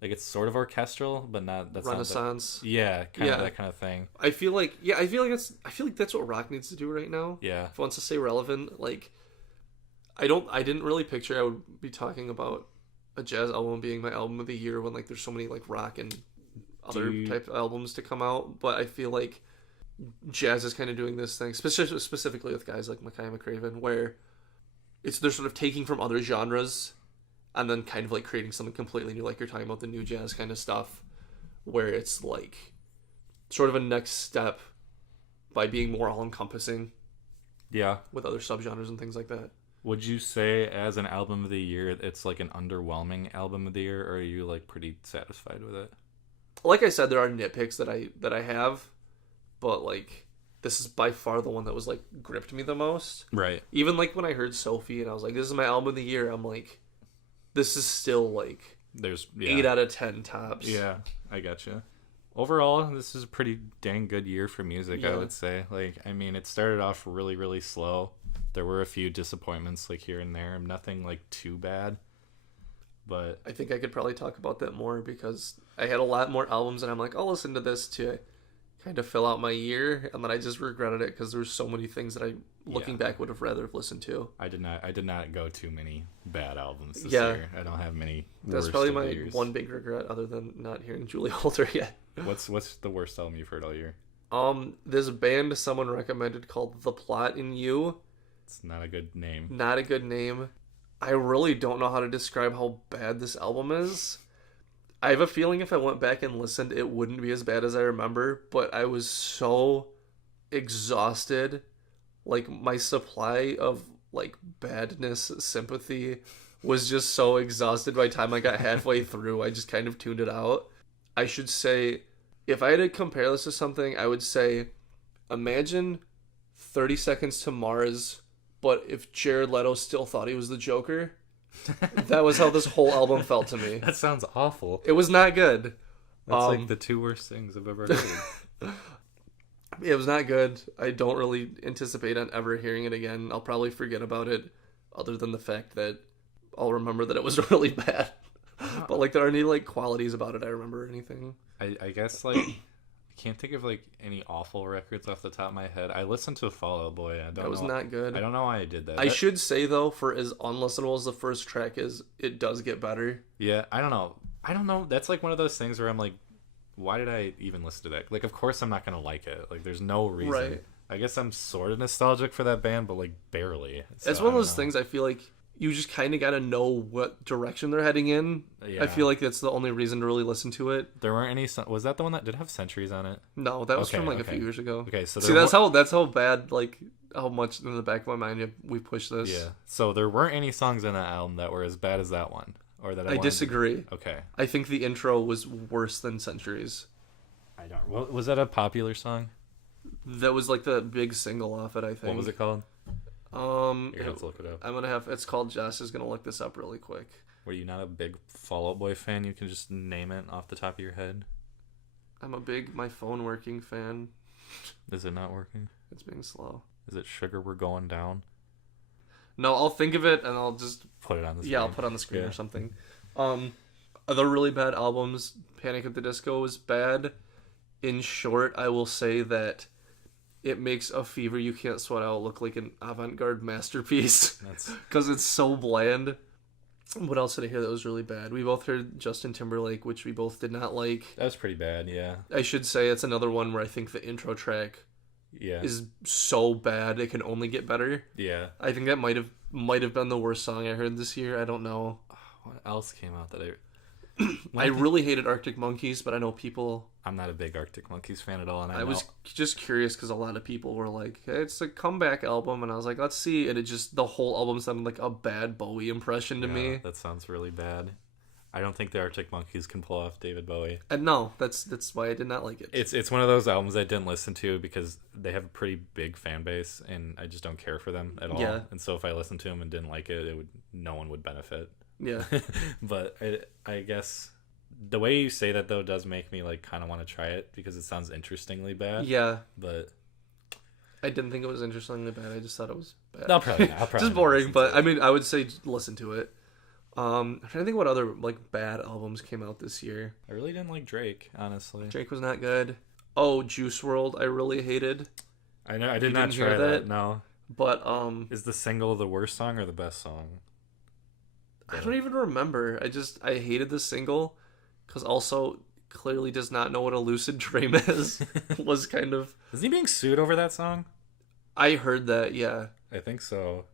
like it's sort of orchestral, but not that's Renaissance. That kind of thing. I feel like that's what rock needs to do right now. Yeah. If it wants to stay relevant, like I didn't really picture I would be talking about a jazz album being my album of the year when like there's so many like rock and other type of albums to come out, but I feel like jazz is kind of doing this thing specifically with guys like Makaya McCraven where they're sort of taking from other genres and then kind of like creating something completely new, like you're talking about the new jazz kind of stuff, where it's like sort of a next step by being more all-encompassing. Yeah. With other subgenres and things like that. Would you say as an album of the year, it's like an underwhelming album of the year, or are you like pretty satisfied with it? Like I said, there are nitpicks that I have, but like this is by far the one that was like gripped me the most. Right. Even like when I heard Sophie and I was like, this is my album of the year, I'm like, this is still like There's 8 out of 10 tops. Yeah, I gotcha. Overall, this is a pretty dang good year for music, I Yeah. would say. Like, I mean, it started off really, really slow. There were a few disappointments, like, here and there. Nothing, like, too bad. But I think I could probably talk about that more because I had a lot more albums and I'm like, I'll listen to this to kind of fill out my year, and then I just regretted it because there's so many things that I, looking back, would have rather have listened to. I did not go too many bad albums this Yeah. year. I don't have many. That's worst probably of the my years. one big regret, other than not hearing Julie Holter yet. What's the worst album you've heard all year? This band someone recommended called The Plot in You. It's not a good name. Not a good name. I really don't know how to describe how bad this album is. I have a feeling if I went back and listened, it wouldn't be as bad as I remember, but I was so exhausted. Like, my supply of, like, badness, sympathy was just so exhausted by the time I got halfway through. I just kind of tuned it out. I should say, if I had to compare this to something, I would say, imagine 30 Seconds to Mars, but if Jared Leto still thought he was the Joker. That was how this whole album felt to me. That sounds awful. It was not good. That's like the two worst things I've ever heard. It was not good. I don't really anticipate on ever hearing it again. I'll probably forget about it, other than the fact that I'll remember that it was really bad. But, like, there aren't any, like, qualities about it I remember or anything. I guess, like, I can't think of, like, any awful records off the top of my head. I listened to Fall Out Boy. That was not good. I don't know why I did that. I should say, though, for as unlistenable as the first track is, it does get better. Yeah, I don't know. That's, like, one of those things where I'm like, why did I even listen to that? Like, of course I'm not going to like it. Like, there's no reason. Right. I guess I'm sort of nostalgic for that band, but, like, barely. So, It's one of those things I feel like you just kind of got to know what direction they're heading in. Yeah. I feel like that's the only reason to really listen to it. There weren't any... Was that the one that did have Centuries on it? No, that was Okay, from, like, okay. a few years ago. Okay, so See, that's how bad, like, how much in the back of my mind we pushed this. Yeah. So there weren't any songs in that album that were as bad as that one, or that I wanted disagree. Okay. I think the intro was worse than Centuries. I don't. Well, was that a popular song? That was like the big single off it, I think. What was it called? You're gonna have to look it up. I'm gonna have. It's called Josh is gonna look this up really quick. Were you not a big Fall Out Boy fan? You can just name it off the top of your head. I'm a big my phone working fan. Is it not working? It's being slow. Is it Sugar We're Going Down? No, I'll think of it and I'll just Put it on the screen. yeah, I'll put it on the screen Yeah. or something. Other really bad albums. Panic at the Disco was bad. In short, I will say that it makes A Fever You Can't Sweat Out look like an avant-garde masterpiece That's because it's so bland. What else did I hear that was really bad? We both heard Justin Timberlake, which we both did not like. that was pretty bad. Yeah. I should say it's another one where I think the intro track Yeah. is so bad it can only get better. Yeah. I think that might have been the worst song I heard this year. I don't know. What else came out that I really hated Arctic Monkeys, but I know people. I'm not a big Arctic Monkeys fan at all, and I was just curious because a lot of people were like, hey, "It's a comeback album," and I was like, "Let's see." And it just the whole album sounded like a bad Bowie impression to me. That sounds really bad. I don't think the Arctic Monkeys can pull off David Bowie. And no, that's why I did not like it. It's one of those albums I didn't listen to because they have a pretty big fan base, and I just don't care for them at all. Yeah. And so if I listened to them and didn't like it, no one would benefit. Yeah. But I guess the way you say that though does make me like kind of want to try it because it sounds interestingly bad. Yeah. But I didn't think it was interestingly bad. I just thought it was bad. I'll probably not just boring, but I mean, I would say listen to it. I'm trying to think what other like bad albums came out this year. I really didn't like Drake, honestly. Drake was not good. Oh, Juice World, I really hated. I know I did You not didn't try hear that. that? No. But Is the single the worst song or the best song? I don't even remember. I hated the single because also clearly does not know what a lucid dream is. Was kind of. Is he being sued over that song? I heard that. Yeah. I think so.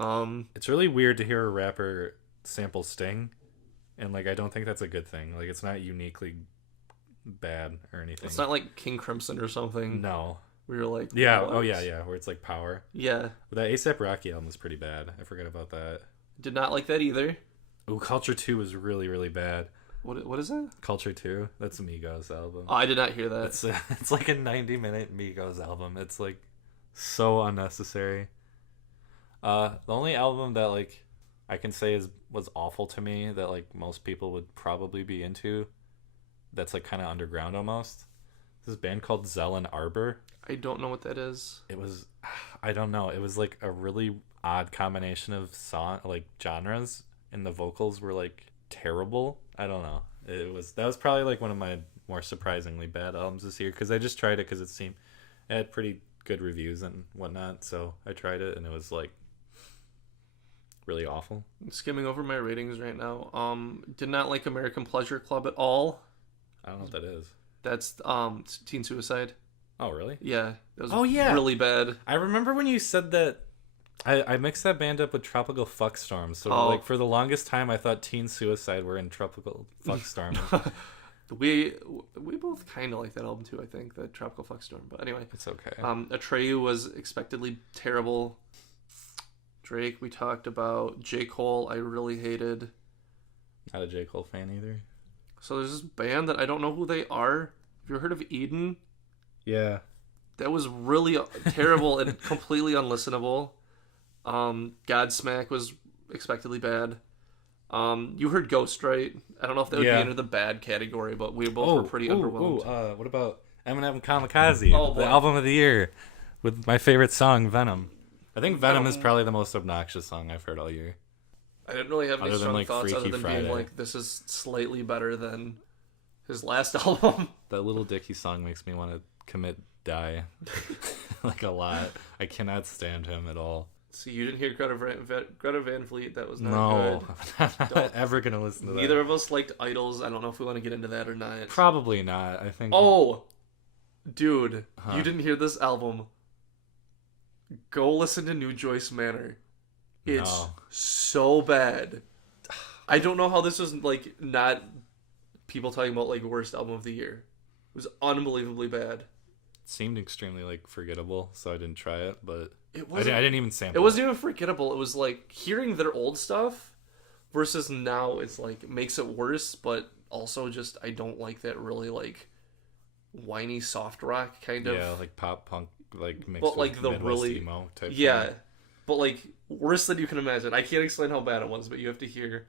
Um. It's really weird to hear a rapper sample Sting, and like I don't think that's a good thing. Like it's not uniquely bad or anything. It's not like King Crimson or something. No. We were like. Yeah. what? Oh yeah. Where it's like Power. Yeah. But that ASAP Rocky album was pretty bad. I forgot about that. Did not like that either. Ooh, Culture 2 was really, really bad. What is it? Culture 2. That's a Migos album. Oh, I did not hear that. It's like a 90-minute Migos album. It's like so unnecessary. The only album that like I can say was awful to me that like most people would probably be into, that's like kind of underground almost. This band called Zell & Arbor. I don't know what that is. It was, I don't know. It was like a really odd combination of genres, and the vocals were like terrible. I don't know. That was probably like one of my more surprisingly bad albums this year, because I just tried it because it had pretty good reviews and whatnot. So I tried it and it was like really awful. I'm skimming over my ratings right now. Did not like American Pleasure Club at all. I don't know what that is. That's teen suicide. Oh, really? Yeah. That was really bad. I remember when you said that. I mixed that band up with Tropical Fuckstorm. So like for the longest time, I thought Teen Suicide were in Tropical Fuckstorm. we both kind of like that album too. I think the Tropical Fuckstorm. But anyway, it's okay. Atreyu was expectedly terrible. Drake, we talked about. J. Cole, I really hated. Not a J. Cole fan either. So there's this band that I don't know who they are. Have you ever heard of Eden? Yeah. That was really terrible and completely unlistenable. Godsmack was expectedly bad. You heard Ghost, right? I don't know if that would be under the bad category, but we both were pretty underwhelmed. What about Eminem Kamikaze, the album of the year, with my favorite song, Venom. I think Venom is probably the most obnoxious song I've heard all year. I didn't really have any strong thoughts other than being like, this is slightly better than his last album. That Little Dicky song makes me want to die like a lot. I cannot stand him at all. See, you didn't hear Greta Van Fleet. That was not good. I'm not ever going to listen to that. Neither of us liked Idols. I don't know if we want to get into that or not. Probably not. I think. Oh, dude. You didn't hear this album. Go listen to New Joyce Manor. It's so bad. I don't know how this was like not people talking about like worst album of the year. It was unbelievably bad. It seemed extremely like forgettable, so I didn't try it, but I I didn't even sample. It wasn't even forgettable. It was like hearing their old stuff versus now. It's like makes it worse, but also just I don't like that really like whiny soft rock kind of. Yeah, like pop punk, like mixed but like with the Midwest really emo type. Yeah, but like worse than you can imagine. I can't explain how bad it was, but you have to hear.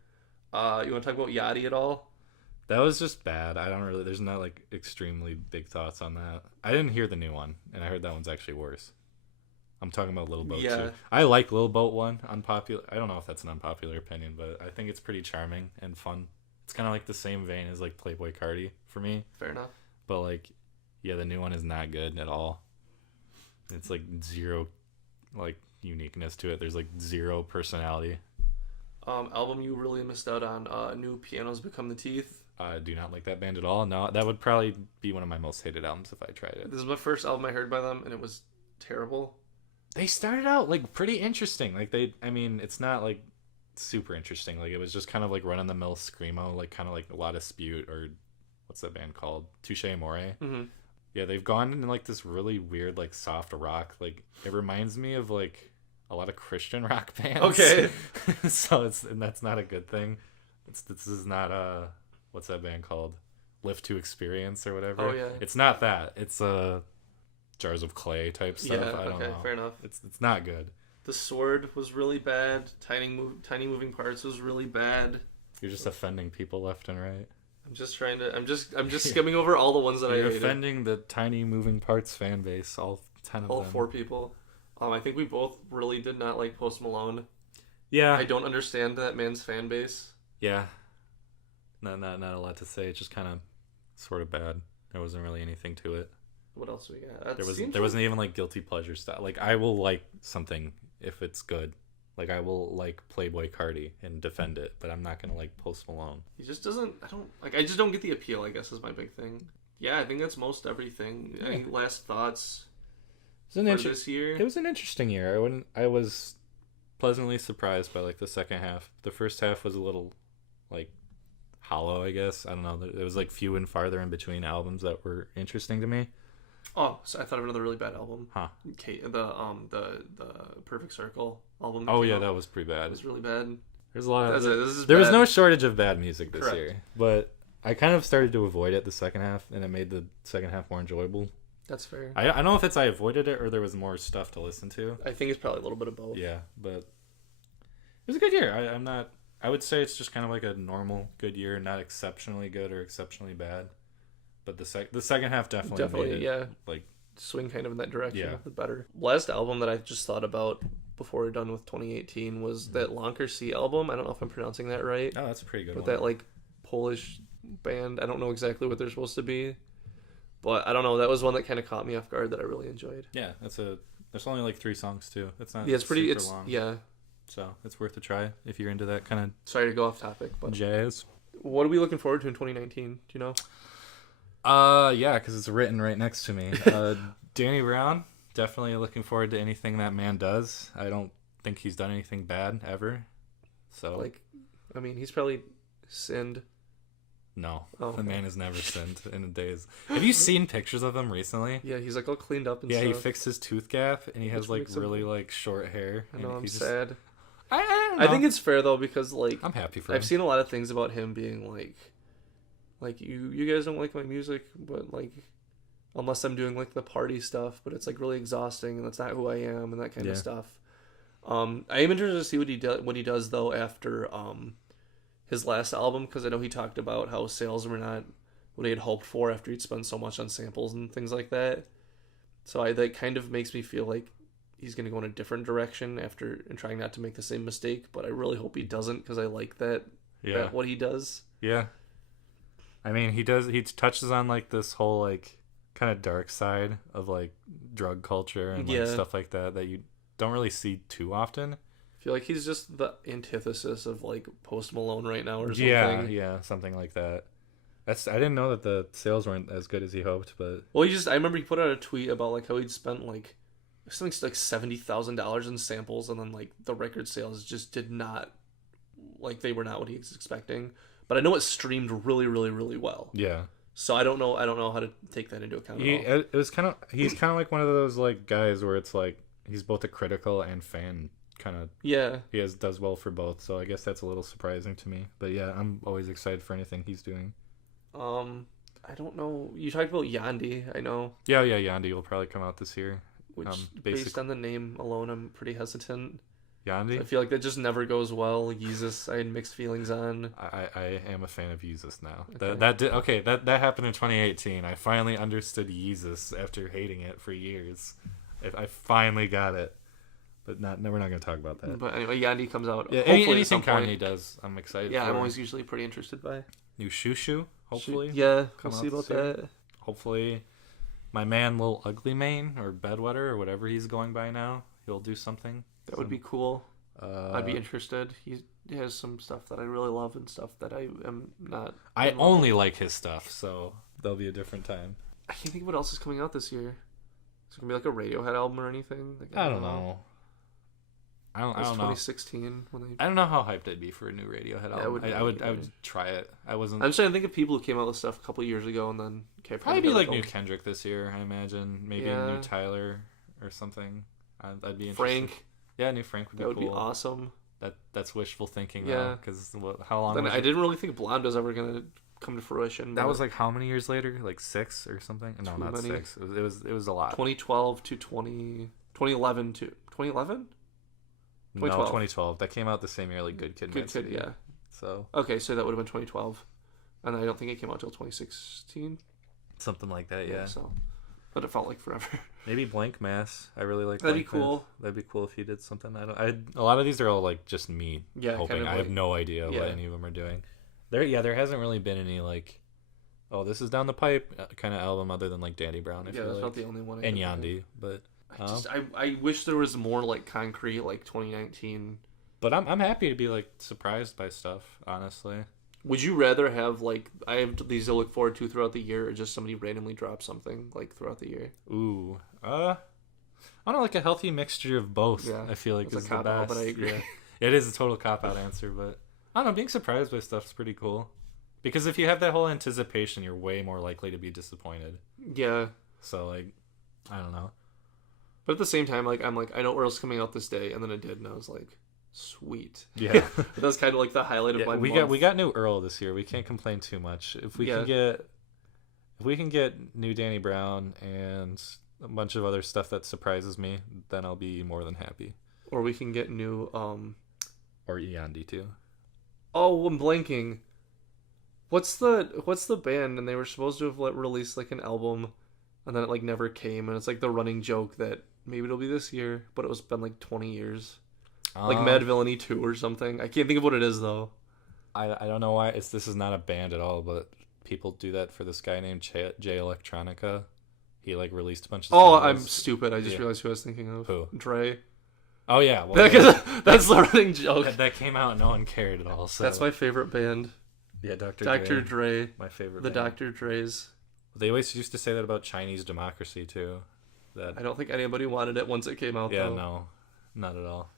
You want to talk about Yachty at all? That was just bad. I don't really. There's not like extremely big thoughts on that. I didn't hear the new one, and I heard that one's actually worse. I'm talking about Lil Boat too. I like Lil Boat 1. Unpopular. I don't know if that's an unpopular opinion, but I think it's pretty charming and fun. It's kind of like the same vein as like Playboy Cardi for me. Fair enough. But like, yeah, the new one is not good at all. It's like zero, like uniqueness to it. There's like zero personality. Album you really missed out on. New Pianos Become the Teeth. I do not like that band at all. No, that would probably be one of my most hated albums if I tried it. This is my first album I heard by them, and it was terrible. They started out like pretty interesting. Like it's not like super interesting. Like it was just kind of like run of the mill screamo, like kind of like a lot of Spute or what's that band called? Touche Amore. Mm-hmm. Yeah, they've gone into like this really weird like soft rock. Like it reminds me of like a lot of Christian rock bands. Okay. So that's not a good thing. This is not what's that band called? Lift to Experience or whatever. Oh yeah. It's not that. It's Jars of Clay type stuff. Yeah, I don't know. Fair enough. It's not good. The Sword was really bad. Tiny Moving Parts was really bad. You're just offending people left and right. I'm just skimming over all the ones that I hated. You're offending the Tiny Moving Parts fan base, all 10 of them. All 4 people. I think we both really did not like Post Malone. Yeah. I don't understand that man's fan base. Yeah. Not a lot to say. It's just kind of sort of bad. There wasn't really anything to it. What else we got? There wasn't even like guilty pleasure stuff. Like I will like something if it's good. Like I will like Playboy Cardi and defend it, but I'm not gonna like Post Malone. He just doesn't. I just don't get the appeal. I guess is my big thing. Yeah, I think that's most everything. Yeah. Any last thoughts? This year? It was an interesting year. I was pleasantly surprised by like the second half. The first half was a little like hollow, I guess. I don't know. There was like few and farther in between albums that were interesting to me. Oh, so I thought of another really bad album. Huh. The Perfect Circle album. Oh yeah, that was pretty bad. It was really bad. There's a lot of there was no shortage of bad music this year, but I kind of started to avoid it the second half, and it made the second half more enjoyable. That's fair. I don't know if it's I avoided it or there was more stuff to listen to. I think it's probably a little bit of both. Yeah, but it was a good year. I'm not. I would say it's just kind of like a normal good year, not exceptionally good or exceptionally bad. But the second half definitely made it, like swing kind of in that direction. Yeah. The better. Last album that I just thought about before we're done with 2018 was that Lonker C album. I don't know if I'm pronouncing that right. Oh, that's a pretty good With one. that like Polish band. I don't know exactly what they're supposed to be, but I don't know. That was one that kind of caught me off guard that I really enjoyed. Yeah, there's only like 3 songs too. It's not. Yeah, it's pretty. Super long. Yeah. So it's worth a try if you're into that kind of. Sorry to go off topic, but jazz. What are we looking forward to in 2019? Do you know? Yeah, because it's written right next to me. Danny Brown, definitely looking forward to anything that man does. I don't think he's done anything bad ever. So like, I mean, he's probably sinned. No, okay. The man has never sinned in the days. Have you seen pictures of him recently? Yeah, he's like all cleaned up and stuff. stuff. He fixed his tooth gap and he has like really like short hair. I know, I'm just sad. I don't know. I think it's fair though because like I'm happy for him. I've seen a lot of things about him being like you guys don't like my music, but like unless I'm doing like the party stuff, but it's like really exhausting and that's not who I am and that kind of stuff. I am interested to see what he does though after his last album, because I know he talked about how sales were not what he had hoped for after he'd spent so much on samples and things like that. So that kind of makes me feel like he's going to go in a different direction after and trying not to make the same mistake, but I really hope he doesn't because I like that what he does. Yeah. I mean, he touches on like this whole like kind of dark side of like drug culture and like stuff like that you don't really see too often. I feel like he's just the antithesis of like Post Malone right now or something. Yeah, something like that. I didn't know that the sales weren't as good as he hoped, but well, I remember he put out a tweet about like how he'd spent like something like $70,000 in samples, and then like the record sales just did not, like they were not what he was expecting. But I know it streamed really, really, really well. Yeah. So I don't know how to take that into account. He's kind of like one of those like guys where it's like he's both a critical and fan kind of. Yeah. He does well for both, so I guess that's a little surprising to me. But yeah, I'm always excited for anything he's doing. I don't know. You talked about Yandi, I know. Yeah, Yandi will probably come out this year. Which, based on the name alone, I'm pretty hesitant. Yandi? I feel like that just never goes well. Yeezus, I had mixed feelings on. I am a fan of Yeezus now. Okay. That happened in 2018. I finally understood Yeezus after hating it for years. I finally got it. But we're not going to talk about that. But anyway, Yandi comes out. Yeah, anything Kanye does, I'm excited. Yeah, I'm always usually pretty interested by. New Shushu, hopefully. Yeah, we'll see about that. Hopefully, my man Lil Ugly Mane or Bedwetter or whatever he's going by now, he'll do something. That would be cool. I'd be interested. He has some stuff that I really love and stuff that I am not. I only like his stuff, so there'll be a different time. I can't think of what else is coming out this year. Is it gonna be like a Radiohead album or anything? Like, I don't know. I don't know. 2016 when they. I don't know how hyped I'd be for a new Radiohead album. I would try it. I wasn't. I'm just trying to think of people who came out with stuff a couple years ago and then probably be like new Kendrick this year. I imagine maybe a new Tyler or something. I'd be interested. Frank. Yeah, new Frank would be cool. That would be awesome. That's wishful thinking. Yeah, because how long? Then I didn't really think Blonde was ever gonna come to fruition. That was like how many years later? Like 6 or something? No, not many. 6. It was a lot. 2012 to 2011 to 2011. 2012. No, 2012. That came out the same year like Good Kid, Good Kid, yeah. So okay, so that would have been 2012, and I don't think it came out until 2016. Something like that, yeah. So, but it felt like forever. Maybe Blank Mass. I really like. That'd Blank be cool. Mass. That'd be cool if he did something. A lot of these are all like just me hoping. Kind of I have no idea what any of them are doing. There hasn't really been any like, oh, this is down the pipe kind of album other than like Danny Brown. I feel that's like. not the only one. And Yandi, but. I wish there was more like concrete like 2019. But I'm happy to be like surprised by stuff, honestly. Would you rather have like I have these to look forward to throughout the year, or just somebody randomly drop something like throughout the year? Ooh, I don't know, like a healthy mixture of both. Yeah, I feel like it's is a cop the best. Out, but I agree. Yeah. It is a total cop out answer, but I don't know. Being surprised by stuff's pretty cool, because if you have that whole anticipation, you're way more likely to be disappointed. Yeah. So like, I don't know. But at the same time, like I'm like I know what else is coming out this day, and then it did, and I was like, Sweet. Yeah. That's kind of like the highlight of my month. We got new Earl this year. We can't complain too much. If we can get new Danny Brown and a bunch of other stuff that surprises me, then I'll be more than happy. Or we can get new or Yandi too. Oh, I'm blanking. What's the band? And they were supposed to have released like an album, and then it like never came. And it's like the running joke that maybe it'll be this year, but it was been like 20 years. Like Mad Villainy 2 or something. I can't think of what it is though. I don't know why this is not a band at all, but people do that for this guy named Jay Electronica. He like released a bunch of singles. I'm I'm stupid. I just realized who I was thinking of. Who? Dre. Oh yeah, well, that's the running joke. That came out and no one cared at all. So that's my favorite band. Yeah, Dr. Dre. My favorite. The band. Dr. Dre's. They always used to say that about Chinese democracy too. That I don't think anybody wanted it once it came out. Yeah, though. no, not at all.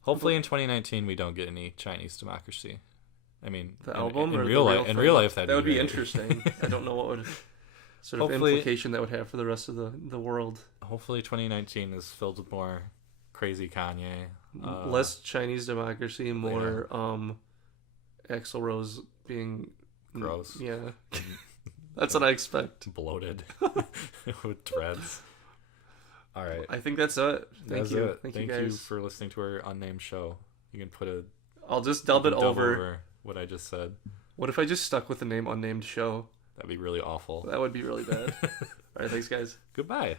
Hopefully in 2019 we don't get any Chinese democracy. I mean, the album in or real the life. In real life, that would be great. interesting. I don't know what would sort of implication that would have for the rest of the world. Hopefully 2019 is filled with more crazy Kanye. Less Chinese democracy, more Axl Rose being gross. Yeah, that's what I expect. Bloated with dreads. All right. I think that's it. Thank you. Thank you you guys for listening to our unnamed show. You can put a. I'll just dub it over what I just said. What if I just stuck with the name Unnamed Show? That'd be really awful. That would be really bad. All right, thanks, guys. Goodbye.